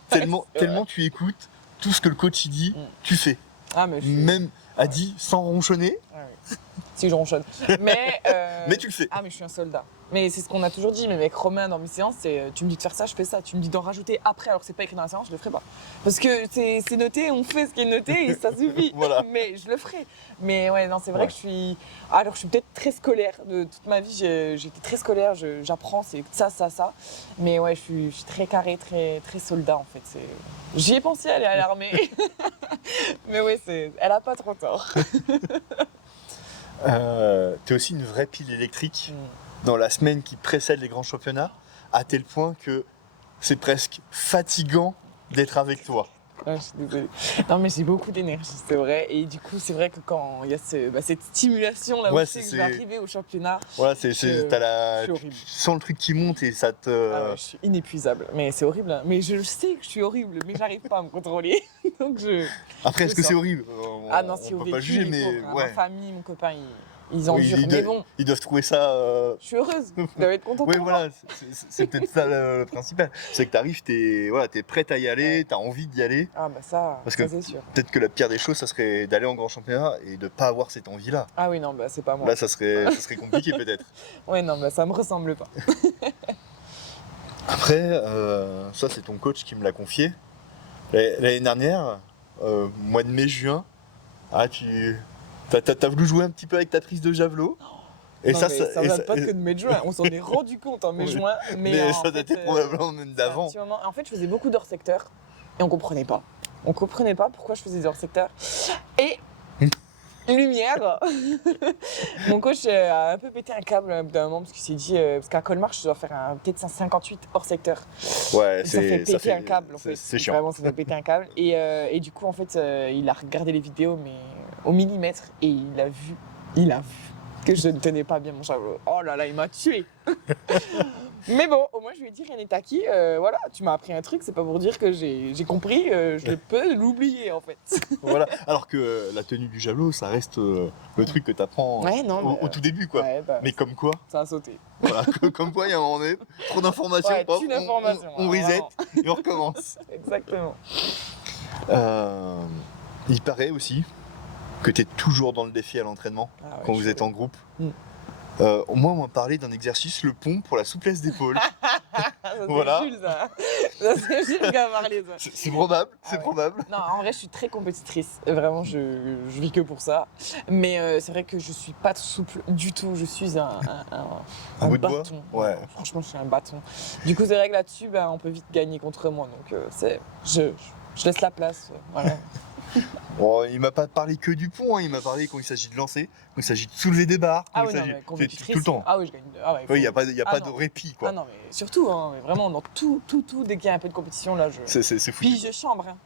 tellement tu écoutes tout ce que le coach dit, tu fais. Ah, mais Même a dit sans ronchonner. Ouais. Si je ronchonne. Mais tu le fais. Ah, mais je suis un soldat. Mais c'est ce qu'on a toujours dit, mais avec Romain dans mes séances, c'est tu me dis de faire ça, je fais ça. Tu me dis d'en rajouter après alors que c'est pas écrit dans la séance, je le ferai pas. Parce que c'est noté, on fait ce qui est noté et ça suffit. Voilà. Mais je le ferai. Mais ouais, non, c'est vrai que je suis. Alors je suis peut-être très scolaire. De toute ma vie, j'étais très scolaire, j'apprends, c'est ça. Mais ouais, je suis très carré, très, très soldat en fait. J'y ai pensé aller à l'armée. Mais ouais, elle a pas trop tort. T'es aussi une vraie pile électrique dans la semaine qui précède les grands championnats, à tel point que c'est presque fatigant d'être avec toi. Ah, je suis désolée. Non, mais j'ai beaucoup d'énergie, c'est vrai. Et du coup, c'est vrai que quand il y a cette stimulation là où je sais que je vais arriver au championnat, voilà, tu sens le truc qui monte et ça te... Ah ouais, je suis inépuisable. Mais c'est horrible. Hein. Mais je sais que je suis horrible, mais j'arrive pas à me contrôler. Donc Après, est-ce que c'est horrible? Ah non, si on au peut pas juger, mais ma famille, mon copain, ils endurent. Mais bon, ils doivent trouver ça... Je suis heureuse, ils doivent être contents. Oui, voilà, c'est peut-être ça le principal. C'est que t'arrives, t'es prête à y aller, t'as envie d'y aller. Ah bah ça, parce que c'est sûr. Peut-être que la pire des choses, ça serait d'aller en grand championnat et de pas avoir cette envie-là. Ah oui, non, bah c'est pas moi. Là, ça serait compliqué peut-être. Ouais, non, bah ça me ressemble pas. Après, ça c'est ton coach qui me l'a confié. L'année dernière, mois de mai-juin, t'as voulu jouer un petit peu avec ta prise de javelot. Et non, ça vient pas que de mai-juin, on s'en est rendu compte en mai-juin. Mais ça datait probablement même d'avant. En fait, je faisais beaucoup d'hors-secteur et on comprenait pas. On comprenait pas pourquoi je faisais des hors-secteur. Et lumière, mon coach a un peu pété un câble d'un moment parce qu'il s'est dit, parce qu'à Colmar, je dois faire peut-être 58 hors-secteur. Ouais, ça fait péter un câble en fait. C'est chiant. Vraiment, ça fait péter un câble. Et du coup, en fait, il a regardé les vidéos, mais au millimètre, et il a vu que je ne tenais pas bien mon javelot. Oh là là, il m'a tué. Mais bon, au moins je lui ai dit rien n'est acquis. Voilà, tu m'as appris un truc, c'est pas pour dire que j'ai compris, je peux l'oublier en fait. Voilà, alors que la tenue du javelot, ça reste le truc que t'apprends au tout début quoi. Ouais, mais comme quoi, ça a sauté. Voilà, comme quoi il y a un moment donné, trop d'informations, on reset et on recommence. Exactement. Il paraît aussi que tu es toujours dans le défi à l'entraînement quand vous êtes en groupe. Moi, on m'a parlé d'un exercice, le pont pour la souplesse d'épaule. Voilà. C'est Jules, ça. C'est Jules qui a parlé, ça. C'est probable, probable. Non, en vrai, je suis très compétitrice. Vraiment, je vis que pour ça. Mais c'est vrai que je suis pas souple du tout. Je suis un bout de bâton. Bois ouais. Franchement, je suis un bâton. Du coup, c'est vrai que là-dessus, on peut vite gagner contre moi. Donc, je laisse la place. Voilà. Bon, il m'a pas parlé que du pont, hein, il m'a parlé quand il s'agit de lancer, quand il s'agit de soulever des barres, Ah quand oui, il non, s'agit... mais C'est compétitrice. tout le temps. Ah oui, je gagne. Ah ouais, Oui, il n'y a pas, Ah de non. répit, quoi. Ah non, mais surtout, hein, mais vraiment, dans tout, dès qu'il y a un peu de compétition, là, je. C'est foutu. Puis je chambre, hein.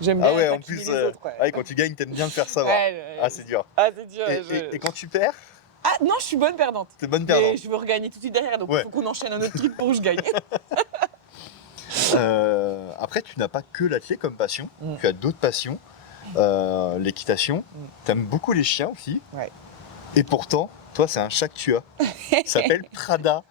J'aime Ah bien ouais, en taquiner plus, les autres, ouais. quand tu gagnes, t'aimes bien le faire savoir. Ouais, Ah, c'est dur. Ah, c'est dur. Et quand tu perds, Ah non, je suis bonne perdante. t'es bonne Mais perdante. je veux regagner tout de suite derrière, donc il Ouais. faut qu'on enchaîne un autre truc pour que je gagne. Après, tu n'as pas que l'athlé comme passion, Mm. tu as d'autres passions. L'équitation, t'aimes beaucoup les chiens aussi. Ouais. Et pourtant, toi, c'est un chat que tu as. Il s'appelle Prada.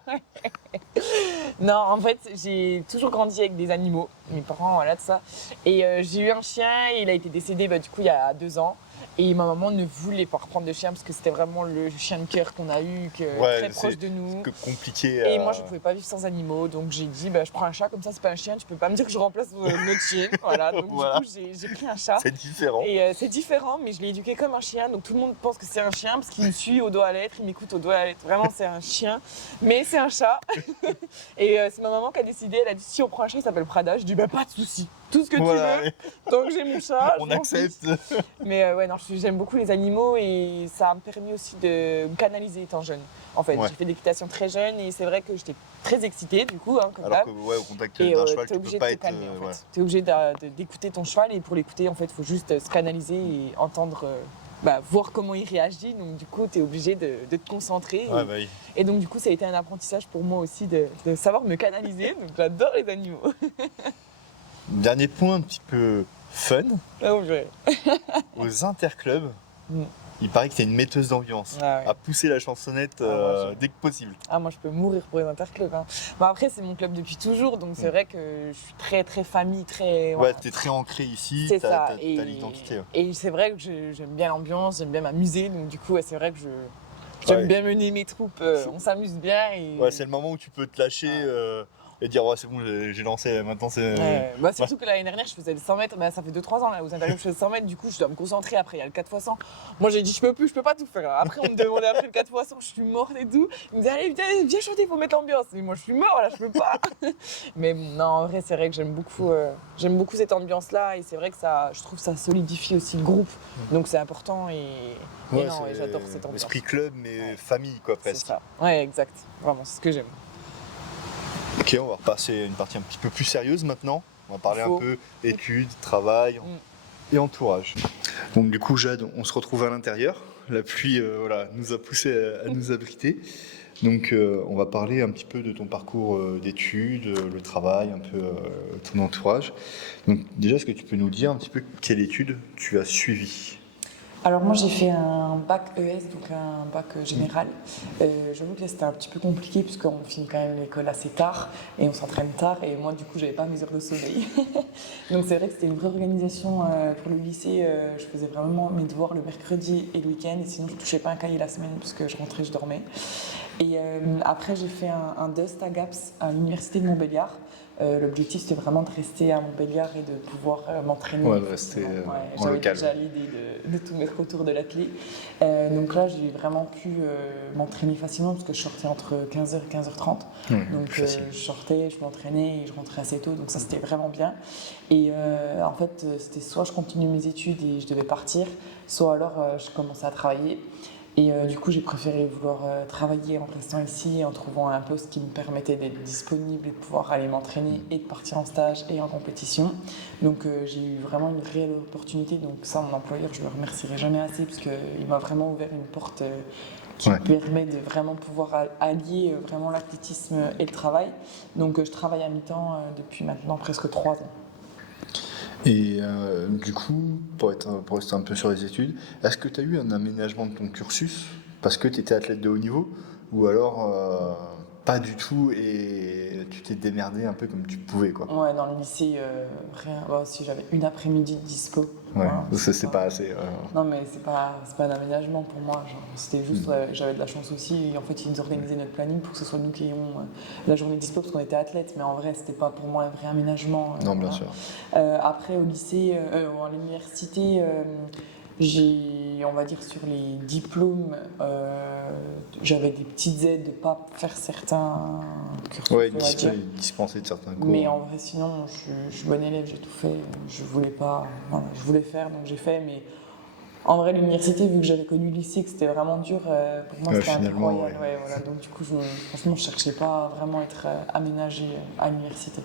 Non, en fait, j'ai toujours grandi avec des animaux, mes parents, voilà, de ça. Et j'ai eu un chien, il a été décédé du coup il y a 2 ans. Et ma maman ne voulait pas reprendre de chien parce que c'était vraiment le chien de cœur qu'on a eu, très proche de nous. Compliqué. Et moi, je ne pouvais pas vivre sans animaux, donc j'ai dit, je prends un chat, comme ça, c'est pas un chien, tu peux pas me dire que je remplace notre chien. Voilà, donc Voilà. du coup, j'ai pris un chat. C'est différent. Et c'est différent, mais je l'ai éduqué comme un chien, donc tout le monde pense que c'est un chien parce qu'il me suit au doigt à la lettre, il m'écoute au doigt à la lettre. Vraiment, c'est un chien, mais c'est un chat. Et c'est ma maman qui a décidé, elle a dit si on prend un chat, il s'appelle Prada. Je dis pas de souci, tout ce que Voilà. tu veux, tant que j'ai mon chat. On je m'en accepte. fiche. Mais ouais, non, j'aime beaucoup les animaux et ça m'a permis aussi de me canaliser étant jeune. En fait, Ouais. j'ai fait de l'équitation très jeune et c'est vrai que j'étais très excitée du coup, hein, comme Alors d'hab. que, ouais, au contact Et d'un cheval, t'es tu obligé peux pas de te être. calmer en fait. Ouais. T'es obligé d'écouter ton cheval et pour l'écouter en fait il faut juste se canaliser et entendre, voir comment il réagit. Donc du coup t'es obligé de te concentrer. Ouais, bah oui. Et donc du coup ça a été un apprentissage pour moi aussi de savoir me canaliser. Donc j'adore les animaux. Dernier point un petit peu fun, Ah ouais. aux interclubs, Mm. il paraît que t'es une metteuse d'ambiance, Ah ouais. à pousser la chansonnette moi, dès que possible. Ah moi je peux mourir pour les interclubs. Hein. Bon, après c'est mon club depuis toujours donc c'est vrai que je suis très très famille, très. Ouais, Voilà. t'es très ancré ici, C'est t'as ça. Et l'identité. Ouais. et c'est vrai que j'aime bien l'ambiance, j'aime bien m'amuser donc du coup ouais, c'est vrai que j'aime Ouais. bien mener mes troupes, on s'amuse bien. Et... Ouais, c'est le moment où tu peux te lâcher et dire ouais, c'est bon, j'ai lancé, maintenant c'est. Ouais, surtout que l'année dernière je faisais le 100 mètres, ça fait 2-3 ans là aux interviews je fais le 100 mètres, du coup je dois me concentrer, après il y a le 4x100. Moi j'ai dit je peux pas tout faire. Après on me demandait après le 4x100, je suis morte et tout. Ils me disaient allez viens chanter, faut mettre l'ambiance. Mais moi je suis morte là, je peux pas. Mais bon, non en vrai c'est vrai que j'aime beaucoup cette ambiance là et c'est vrai que ça, je trouve que ça solidifie aussi le groupe. Donc c'est important et Ouais, non, c'est et j'adore cette ambiance. esprit club, mais Ouais. famille quoi, C'est presque. ça. Ouais exact, vraiment c'est ce que j'aime. Ok, on va repasser à une partie un petit peu plus sérieuse maintenant. On va parler un peu études, travail et entourage. Donc du coup, Jade, on se retrouve à l'intérieur. La pluie nous a poussé à nous abriter. Donc on va parler un petit peu de ton parcours d'études, le travail, un peu ton entourage. Donc déjà, est-ce que tu peux nous dire un petit peu quelle étude tu as suivie ? Alors moi j'ai fait un bac ES, donc un bac général. J'avoue que là c'était un petit peu compliqué puisqu'on finit quand même l'école assez tard et on s'entraîne tard et moi du coup j'avais pas mes heures de sommeil. Donc c'est vrai que c'était une vraie organisation pour le lycée. Je faisais vraiment mes devoirs le mercredi et le week-end et sinon je touchais pas un cahier la semaine parce que je rentrais, je dormais. Et après j'ai fait un DUST à GAPS à l'université de Montbéliard. L'objectif c'était vraiment de rester à Montbéliard et de pouvoir m'entraîner. Ouais, de rester en j'avais local. déjà l'idée de tout mettre autour de l'athlé. Donc là j'ai vraiment pu m'entraîner facilement parce que je sortais entre 15h et 15h30. Donc je sortais, je m'entraînais et je rentrais assez tôt, donc ça c'était vraiment bien. Et en fait c'était soit je continuais mes études et je devais partir, soit alors je commençais à travailler. Et du coup, j'ai préféré vouloir travailler en restant ici et en trouvant un poste qui me permettait d'être disponible et de pouvoir aller m'entraîner et de partir en stage et en compétition. Donc j'ai eu vraiment une réelle opportunité. Donc ça, mon employeur, je le remercierai jamais assez parce qu'il m'a vraiment ouvert une porte qui permet de vraiment pouvoir allier vraiment l'athlétisme et le travail. Donc je travaille à mi-temps depuis maintenant presque 3 ans. Et du coup, pour rester un peu sur les études, est-ce que tu as eu un aménagement de ton cursus parce que tu étais athlète de haut niveau ou alors pas du tout et tu t'es démerdé un peu comme tu pouvais quoi. Ouais, dans le lycée, rien. Bah, si j'avais une après-midi de dispo. Ouais, voilà, ça c'est pas assez. Non, mais c'est pas un aménagement pour moi. Genre, c'était juste, j'avais de la chance aussi. Et en fait, ils nous organisaient notre planning pour que ce soit nous qui ayons la journée dispo parce qu'on était athlètes. Mais en vrai, c'était pas pour moi un vrai aménagement. Non, bien sûr. Après, au lycée, à l'université, On va dire, sur les diplômes, j'avais des petites aides de ne pas faire certains cursus, Ouais, on va dire. dispenser de certains cours. Mais en vrai, sinon, je suis bonne élève, j'ai tout fait. Je voulais pas, voilà, je voulais faire, donc j'ai fait. Mais en vrai, l'université, vu que j'avais connu le lycée, que c'était vraiment dur, pour moi, c'était un peu Finalement, royal. Ouais, voilà. Donc du coup, franchement, je cherchais pas à vraiment être aménagée à l'université.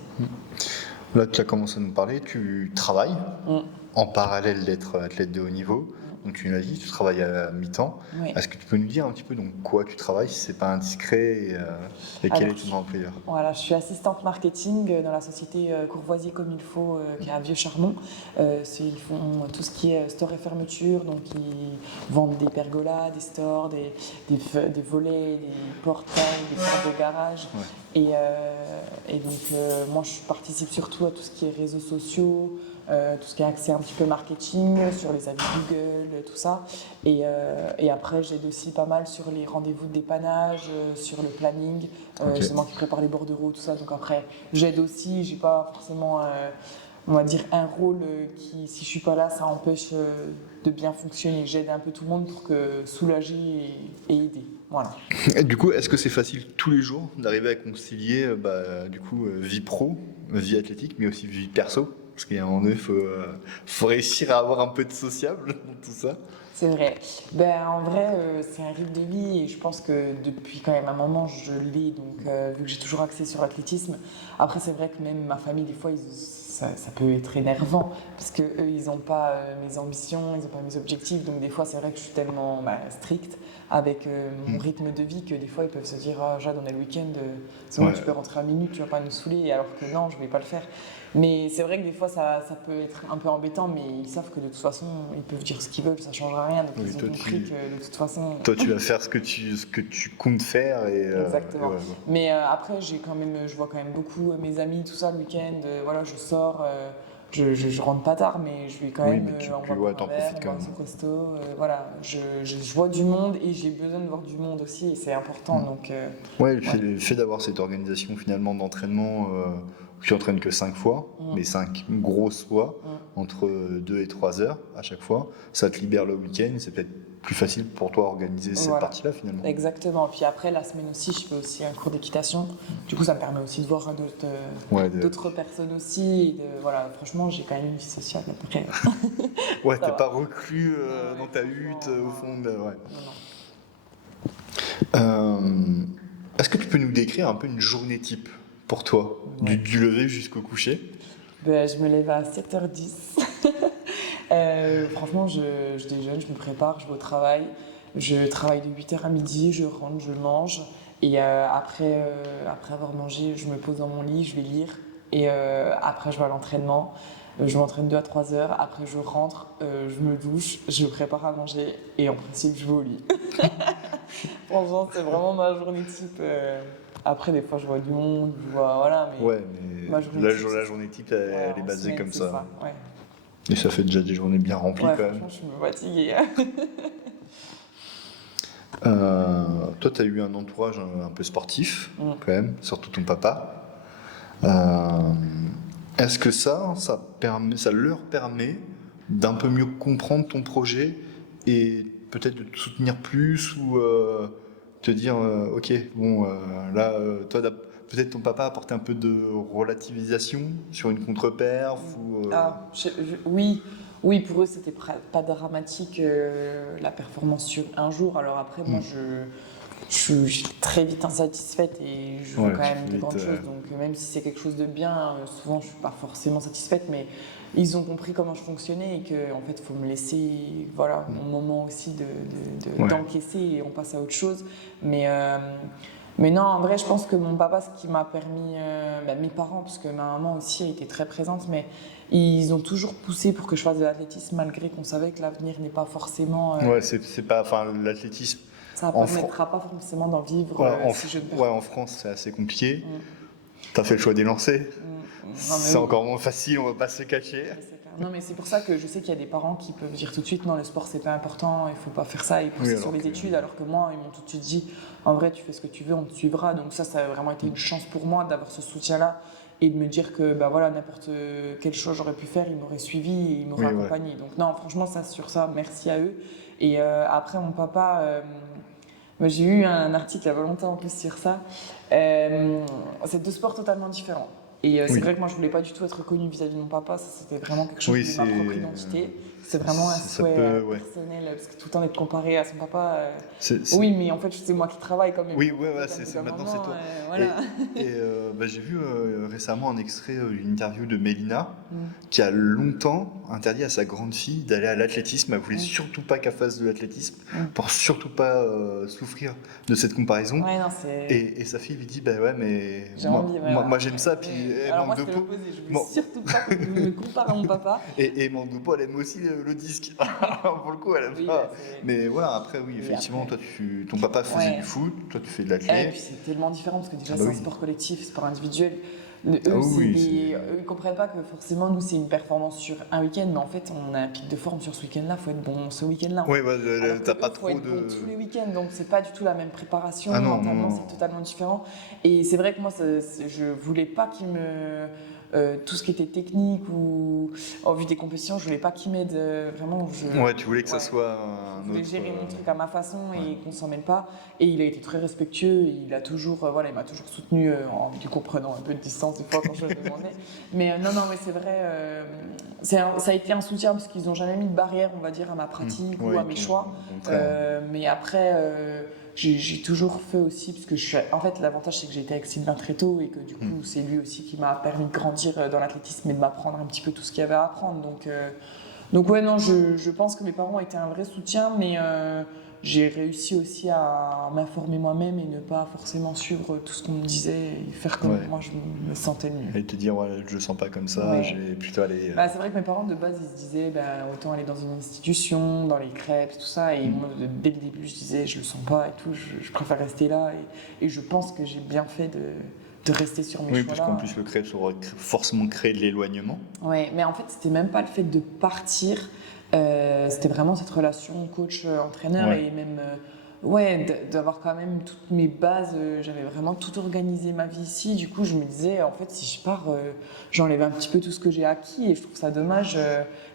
Là, tu as commencé à nous parler, tu travailles Mm. en parallèle d'être athlète de haut niveau. Donc tu nous l'as dit, tu travailles à mi-temps. Oui. Est-ce que tu peux nous dire un petit peu dans quoi tu travailles, si c'est pas indiscret, et quel Alors, est ton employeur? Voilà, je suis assistante marketing dans la société Courvoisier comme il faut, qui est à Vieux-Charmont. Ils font tout ce qui est store et fermeture, donc ils vendent des pergolas, des stores, des volets, des portails, des portes de garage. Ouais. Et donc moi je participe surtout à tout ce qui est réseaux sociaux, tout ce qui est accès un petit peu marketing, sur les avis Google, tout ça. Et après, j'aide aussi pas mal sur les rendez-vous de dépannage, sur le planning. Ok. C'est moi qui prépare les bordereaux, tout ça. Donc après, j'aide aussi. J'ai pas forcément, on va dire, un rôle qui, si je suis pas là, ça empêche de bien fonctionner. J'aide un peu tout le monde pour que soulager et aider. Voilà. Et du coup, est-ce que c'est facile tous les jours d'arriver à concilier vie pro, vie athlétique, mais aussi vie perso? Parce qu'à un moment donné, faut réussir à avoir un peu de sociable dans tout ça. C'est vrai. Ben, en vrai, c'est un rythme de vie et je pense que depuis quand même un moment, je l'ai. Donc, vu que j'ai toujours axé sur l'athlétisme. Après, c'est vrai que même ma famille, des fois, ça peut être énervant parce qu'eux, ils n'ont pas mes ambitions, ils n'ont pas mes objectifs. Donc, des fois, c'est vrai que je suis tellement stricte avec mon rythme de vie que des fois, ils peuvent se dire: ah, Jade, on est le week-end, c'est bon, Ouais. tu peux rentrer à minuit, tu vas pas nous saouler. Alors que non, je vais pas le faire. Mais c'est vrai que des fois, ça peut être un peu embêtant, mais ils savent que de toute façon, ils peuvent dire ce qu'ils veulent, ça ne changera rien. Donc, Oui, ils ont toi, compris que de toute façon. Toi, tu vas faire ce que tu comptes faire Exactement. et voilà. Mais après, je vois quand même beaucoup mes amis, tout ça, le week-end. Voilà, je sors, je rentre pas tard, mais je vais quand Oui, même. mais On va boire t'en un verre, profites on quand va même. au resto. Voilà, je vois du monde et j'ai besoin de voir du monde aussi, et c'est important. Donc, Ouais, le fait d'avoir cette organisation finalement d'entraînement, où tu entraînes que 5 fois, mais 5 grosses fois, entre 2 et 3 heures à chaque fois, ça te libère le week-end, c'est peut-être plus facile pour toi organiser cette Voilà. partie-là finalement. Exactement. Puis après, la semaine aussi, je fais aussi un cours d'équitation. Du coup, ça me permet aussi de voir d'autres personnes aussi. Et voilà, franchement, j'ai quand même une vie sociale après. Ouais, Ça t'es va. pas reclus Ouais, dans ta franchement, hutte au fond de. Ouais. Non. Est-ce que tu peux nous décrire un peu une journée type pour toi, Ouais. du lever jusqu'au coucher? Ben, je me lève à 7h10. Franchement, je déjeune, je me prépare, je vais au travail. Je travaille de 8h à midi, je rentre, je mange. Et après avoir mangé, je me pose dans mon lit, je vais lire. Et après, je vais à l'entraînement. Je m'entraîne 2 à 3 heures. Après, je rentre, je me douche, je prépare à manger. Et en principe, je vais au lit. Franchement, c'est vraiment ma journée type. Après, des fois, je vois du monde, je vois, voilà, mais Ouais, mais ma journée la, type, la journée type, elle est en basée semaine, comme c'est ça. Ouais. Et ça fait déjà des journées bien remplies Ouais, quand même. franchement, je suis fatiguée. Toi, tu as eu un entourage un peu sportif, Mm. quand même, surtout ton papa. Est-ce que ça leur permet d'un peu mieux comprendre ton projet et peut-être de te soutenir plus ou te dire, ok, bon, là, peut-être ton papa a apporté un peu de relativisation sur une contre-perf ou, Oui, oui, pour eux, c'était pas dramatique la performance sur un jour. Alors après, moi, je suis très vite insatisfaite et je veux Ouais, quand tu même fais de vite, grandes choses. Donc même si c'est quelque chose de bien, souvent, je suis pas forcément satisfaite, mais ils ont compris comment je fonctionnais et que en fait, faut me laisser, voilà, mon moment aussi Ouais. d'encaisser et on passe à autre chose. Mais non, en vrai, je pense que mon papa, ce qui m'a permis, mes parents, parce que ma maman aussi a été très présente, mais ils ont toujours poussé pour que je fasse de l'athlétisme, malgré qu'on savait que l'avenir n'est pas forcément. ouais, c'est pas, enfin, l'athlétisme. Ça ne permettra pas forcément d'en vivre si je ne perds Ouais, pas. en France, c'est assez compliqué. T'as fait le choix des lancers. Non, mais C'est oui, encore moins facile, on va pas se le cacher. c'est clair. Non, mais c'est pour ça que je sais qu'il y a des parents qui peuvent dire tout de suite non, le sport c'est pas important, il faut pas faire ça, et pousser sur les études, alors que moi, ils m'ont tout de suite dit en vrai, tu fais ce que tu veux, on te suivra. Donc ça a vraiment été une chance pour moi d'avoir ce soutien-là et de me dire que bah voilà, n'importe quelle chose j'aurais pu faire, ils m'auraient suivi et ils m'auraient accompagné. Donc non, franchement, ça sur ça, merci à eux. Et après, mon papa. Moi, j'ai eu un article il y a pas longtemps en plus sur ça. C'est deux sports totalement différents. Et c'est vrai que moi, je voulais pas du tout être reconnue vis-à-vis de mon papa. Ça, c'était vraiment quelque chose de ma propre identité. C'est vraiment un souhait personnel, parce que tout le temps d'être comparé à son papa. Oui, mais en fait, c'est moi qui travaille quand même. Oui, maintenant c'est toi. Voilà. J'ai vu récemment un extrait d'une interview de Mélina qui a longtemps interdit à sa grande fille d'aller à l'athlétisme. Elle voulait surtout pas qu'elle fasse de l'athlétisme pour surtout pas souffrir de cette comparaison. Ouais, non, et sa fille lui dit bah ouais, mais moi j'aime ça, puis alors moi, manque de peau. Je voulais surtout pas que je me compare à mon papa. Et manque de peau, elle aime aussi le disque. Pour le coup, elle aime pas. Mais voilà, après, oui, effectivement, toi, ton papa faisait du foot, toi, tu fais de l'athlétisme. Et puis c'est tellement différent parce que déjà, c'est un sport collectif, sport individuel. Eux, ils comprennent pas que forcément, nous, c'est une performance sur un week-end, mais en fait, on a un pic de forme sur ce week-end-là, il faut être bon ce week-end-là. Oui, t'as pas trop de. Il faut être bon tous les week-ends, donc c'est pas du tout la même préparation. Non. C'est totalement différent. Et c'est vrai que moi, je voulais pas qu'ils me. Tout ce qui était technique ou en vue des compétitions, je voulais pas qu'ils m'aident vraiment. Tu voulais que ça soit je voulais gérer mon truc à ma façon et qu'on s'en mêle pas. Et il a été très respectueux. Il m'a toujours soutenu en du coup prenant un peu de distance des fois quand je le demandais. Mais mais c'est vrai. Ça a été un soutien parce qu'ils n'ont jamais mis de barrière, on va dire, à ma pratique ou à mes choix. Mais après. J'ai toujours fait aussi, parce que en fait, l'avantage c'est que j'ai été avec Sylvain très tôt et que du coup, c'est lui aussi qui m'a permis de grandir dans l'athlétisme et de m'apprendre un petit peu tout ce qu'il y avait à apprendre. Donc ouais, non, je pense que mes parents ont été un vrai soutien, mais j'ai réussi aussi à m'informer moi-même et ne pas forcément suivre tout ce qu'on me disait et faire comme moi je me sentais mieux. Et te dire, je le sens pas comme ça, j'ai plutôt aller... c'est vrai que mes parents de base, ils se disaient, autant aller dans une institution, dans les crêpes, tout ça, et moi, dès le début, je disais, je le sens pas et tout, je préfère rester là, et je pense que j'ai bien fait de rester sur mes choix-là. Oui, parce qu'en plus, le crêpes aurait forcément créé de l'éloignement. Oui, mais en fait, c'était même pas le fait de partir, c'était vraiment cette relation coach-entraîneur et même d'avoir quand même toutes mes bases. J'avais vraiment tout organisé ma vie ici. Du coup, je me disais, en fait, si je pars, j'enlève un petit peu tout ce que j'ai acquis et je trouve ça dommage.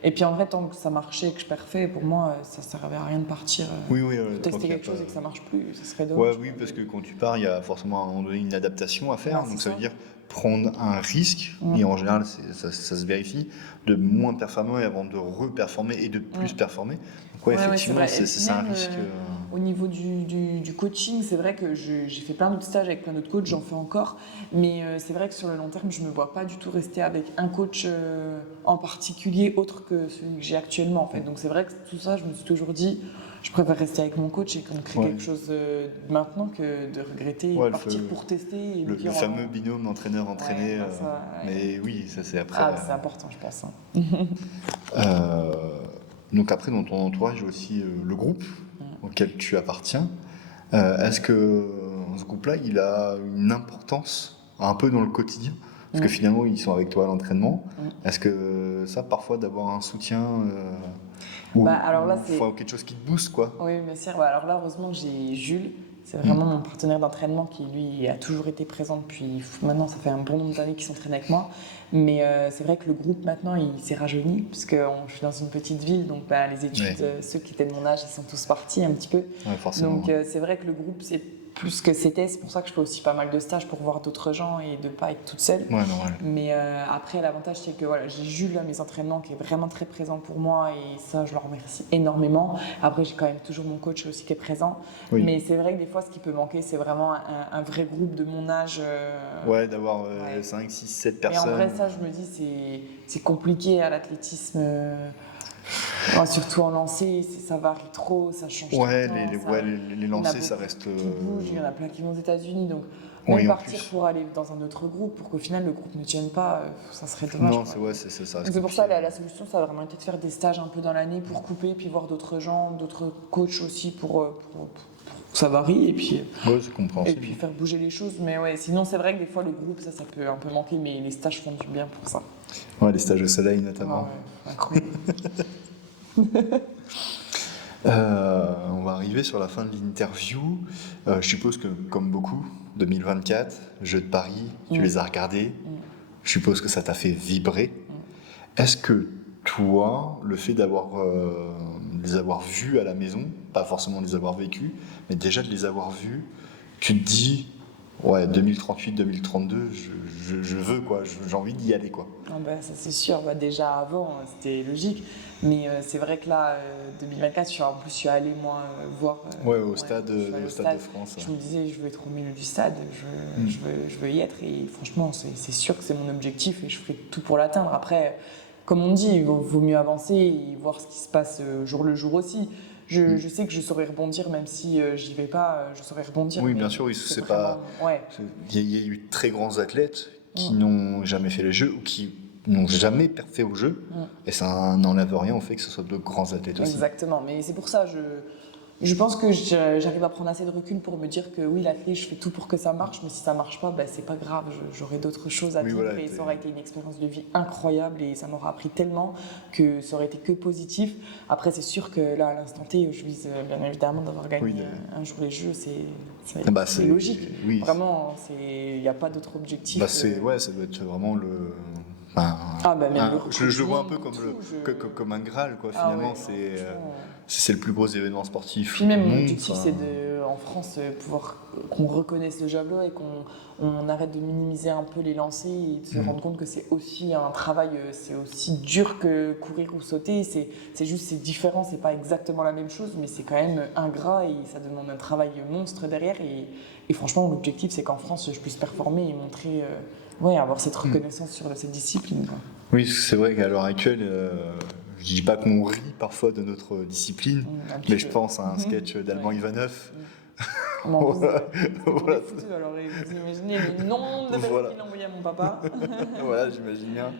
Et puis en vrai, tant que ça marchait et que je perfais, pour moi, ça servait à rien de partir. Tester quelque chose et que ça marche plus, ça serait dommage. Oui, parce que quand tu pars, il y a forcément à un moment donné une adaptation à faire. Donc ça veut dire prendre un risque, et en général ça se vérifie, de moins performer avant de reperformer et de plus performer. Donc effectivement, c'est un risque. Au niveau du coaching, c'est vrai que j'ai fait plein d'autres stages avec plein d'autres coachs, j'en fais encore, mais c'est vrai que sur le long terme, je ne me vois pas du tout rester avec un coach en particulier autre que celui que j'ai actuellement en fait. Donc c'est vrai que tout ça, je me suis toujours dit, je préfère rester avec mon coach et qu'on crée quelque chose maintenant que de regretter et partir pour tester. Et le fameux binôme entraîneur-entraîné. Mais oui, ça c'est après. C'est important, je pense. Donc après, dans ton entourage, il y a aussi le groupe auquel tu appartiens. Est-ce que ce groupe-là, il a une importance un peu dans le quotidien ? Parce que finalement, ils sont avec toi à l'entraînement. Est-ce que ça, parfois, d'avoir un soutien alors là, c'est quelque chose qui te booste, quoi. Oui, bien sûr. Alors là, heureusement, j'ai Jules. C'est vraiment mon partenaire d'entraînement qui, lui, a toujours été présent depuis... Maintenant, ça fait un bon nombre d'années qu'il s'entraîne avec moi. Mais c'est vrai que le groupe, maintenant, il s'est rajeuni, puisque je suis dans une petite ville. Donc, les études, ceux qui étaient de mon âge, ils sont tous partis un petit peu. Forcément. Donc, c'est vrai que le groupe, c'est plus que c'était. C'est pour ça que je fais aussi pas mal de stages pour voir d'autres gens et de ne pas être toute seule. Mais après, l'avantage, c'est que j'ai Jules à mes entraînements qui est vraiment très présent pour moi et ça, je le remercie énormément. Après, j'ai quand même toujours mon coach aussi qui est présent. Mais c'est vrai que des fois, ce qui peut manquer, c'est vraiment un vrai groupe de mon âge. D'avoir 5, 6, 7 personnes. Et en vrai, ça, je me dis, c'est compliqué à l'athlétisme. Surtout en lancer, ça varie trop, ça change tout le temps. Les lancers, ça reste... Qui bougent, il y en a plein qui vont aux États-Unis, donc même partir pour aller dans un autre groupe, pour qu'au final le groupe ne tienne pas, ça serait dommage. Non, c'est pour ça, la solution, ça a vraiment été de faire des stages un peu dans l'année pour couper, puis voir d'autres gens, d'autres coachs aussi pour ça varie et puis c'est compréhensible. faire bouger les choses. Mais ouais, sinon c'est vrai que des fois le groupe ça peut un peu manquer, mais les stages font du bien pour ça. Ouais, les stages au soleil notamment. Ouais, incroyable. On va arriver sur la fin de l'interview. Je suppose que, comme beaucoup, 2024, Jeux de Paris, tu les as regardés. Je suppose que ça t'a fait vibrer. Est-ce que toi, le fait de les avoir vus à la maison, pas forcément de les avoir vécus, mais déjà de les avoir vus, tu te dis, ouais, 2038, 2032, je veux quoi, j'ai envie d'y aller quoi. Ah bah, ça c'est sûr, déjà avant c'était logique, mais c'est vrai que là, 2024, je suis allée moi voir au stade de France. Je me disais, je veux être au milieu du stade, je veux y être, et franchement, c'est sûr que c'est mon objectif et je ferai tout pour l'atteindre. Après, comme on dit, il vaut mieux avancer et voir ce qui se passe jour le jour aussi. Je sais que je saurais rebondir, même si j'y vais pas, je saurais rebondir. Oui, bien sûr, oui, c'est pas. Ouais. Il y a eu de très grands athlètes qui n'ont jamais fait les Jeux ou qui n'ont jamais fait aux Jeux, et ça n'enlève rien au fait que ce soit de grands athlètes aussi. Exactement, mais c'est pour ça, je pense que j'arrive à prendre assez de recul pour me dire que oui, l'athlète, je fais tout pour que ça marche, mais si ça marche pas, c'est pas grave, j'aurai d'autres choses à vivre et ça aurait été une expérience de vie incroyable et ça m'aura appris tellement que ça aurait été que positif. Après, c'est sûr que là, à l'instant T, je vise bien évidemment d'avoir gagné un jour les Jeux, c'est logique. Oui. Vraiment, il n'y a pas d'autre objectif. Ça doit être vraiment le. Je le vois un peu comme un Graal, quoi. Finalement, c'est le plus gros événement sportif. Puis même mon objectif, c'est en France qu'on reconnaisse le javelot et qu'on arrête de minimiser un peu les lancers et de se rendre compte que c'est aussi un travail, c'est aussi dur que courir ou sauter. C'est juste, c'est différent, c'est pas exactement la même chose, mais c'est quand même ingrat et ça demande un travail monstre derrière. Et franchement, l'objectif, c'est qu'en France, je puisse performer et montrer. Avoir cette reconnaissance sur cette discipline. Quoi. Oui, c'est vrai qu'à l'heure actuelle, je dis pas qu'on rit parfois de notre discipline, mais je pense à un sketch d'Allemand Ivanov. Voilà. Alors vous imaginez le nombre de personnes qu'il a envoyé à mon papa. Voilà, j'imagine bien.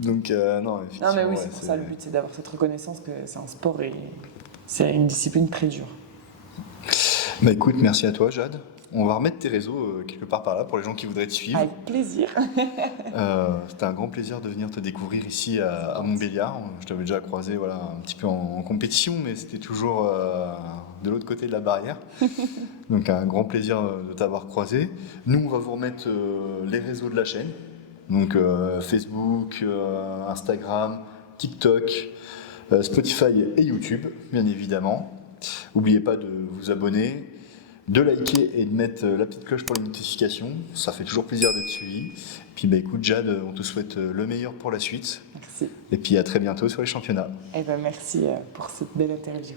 Donc non, effectivement. Non mais oui, c'est pour ça le but, c'est d'avoir cette reconnaissance que c'est un sport et c'est une discipline très dure. Bah écoute, merci à toi Jade. On va remettre tes réseaux quelque part par là pour les gens qui voudraient te suivre. Avec plaisir. C'était un grand plaisir de venir te découvrir ici à Montbéliard. Je t'avais déjà croisé un petit peu en compétition, mais c'était toujours de l'autre côté de la barrière. Donc un grand plaisir de t'avoir croisé. Nous, on va vous remettre les réseaux de la chaîne. Donc Facebook, Instagram, TikTok, Spotify et YouTube, bien évidemment. N'oubliez pas de vous abonner, de liker et de mettre la petite cloche pour les notifications. Ça fait toujours plaisir d'être suivi. Puis écoute Jade, on te souhaite le meilleur pour la suite. Merci. Et puis à très bientôt sur les championnats. Merci pour cette belle interview.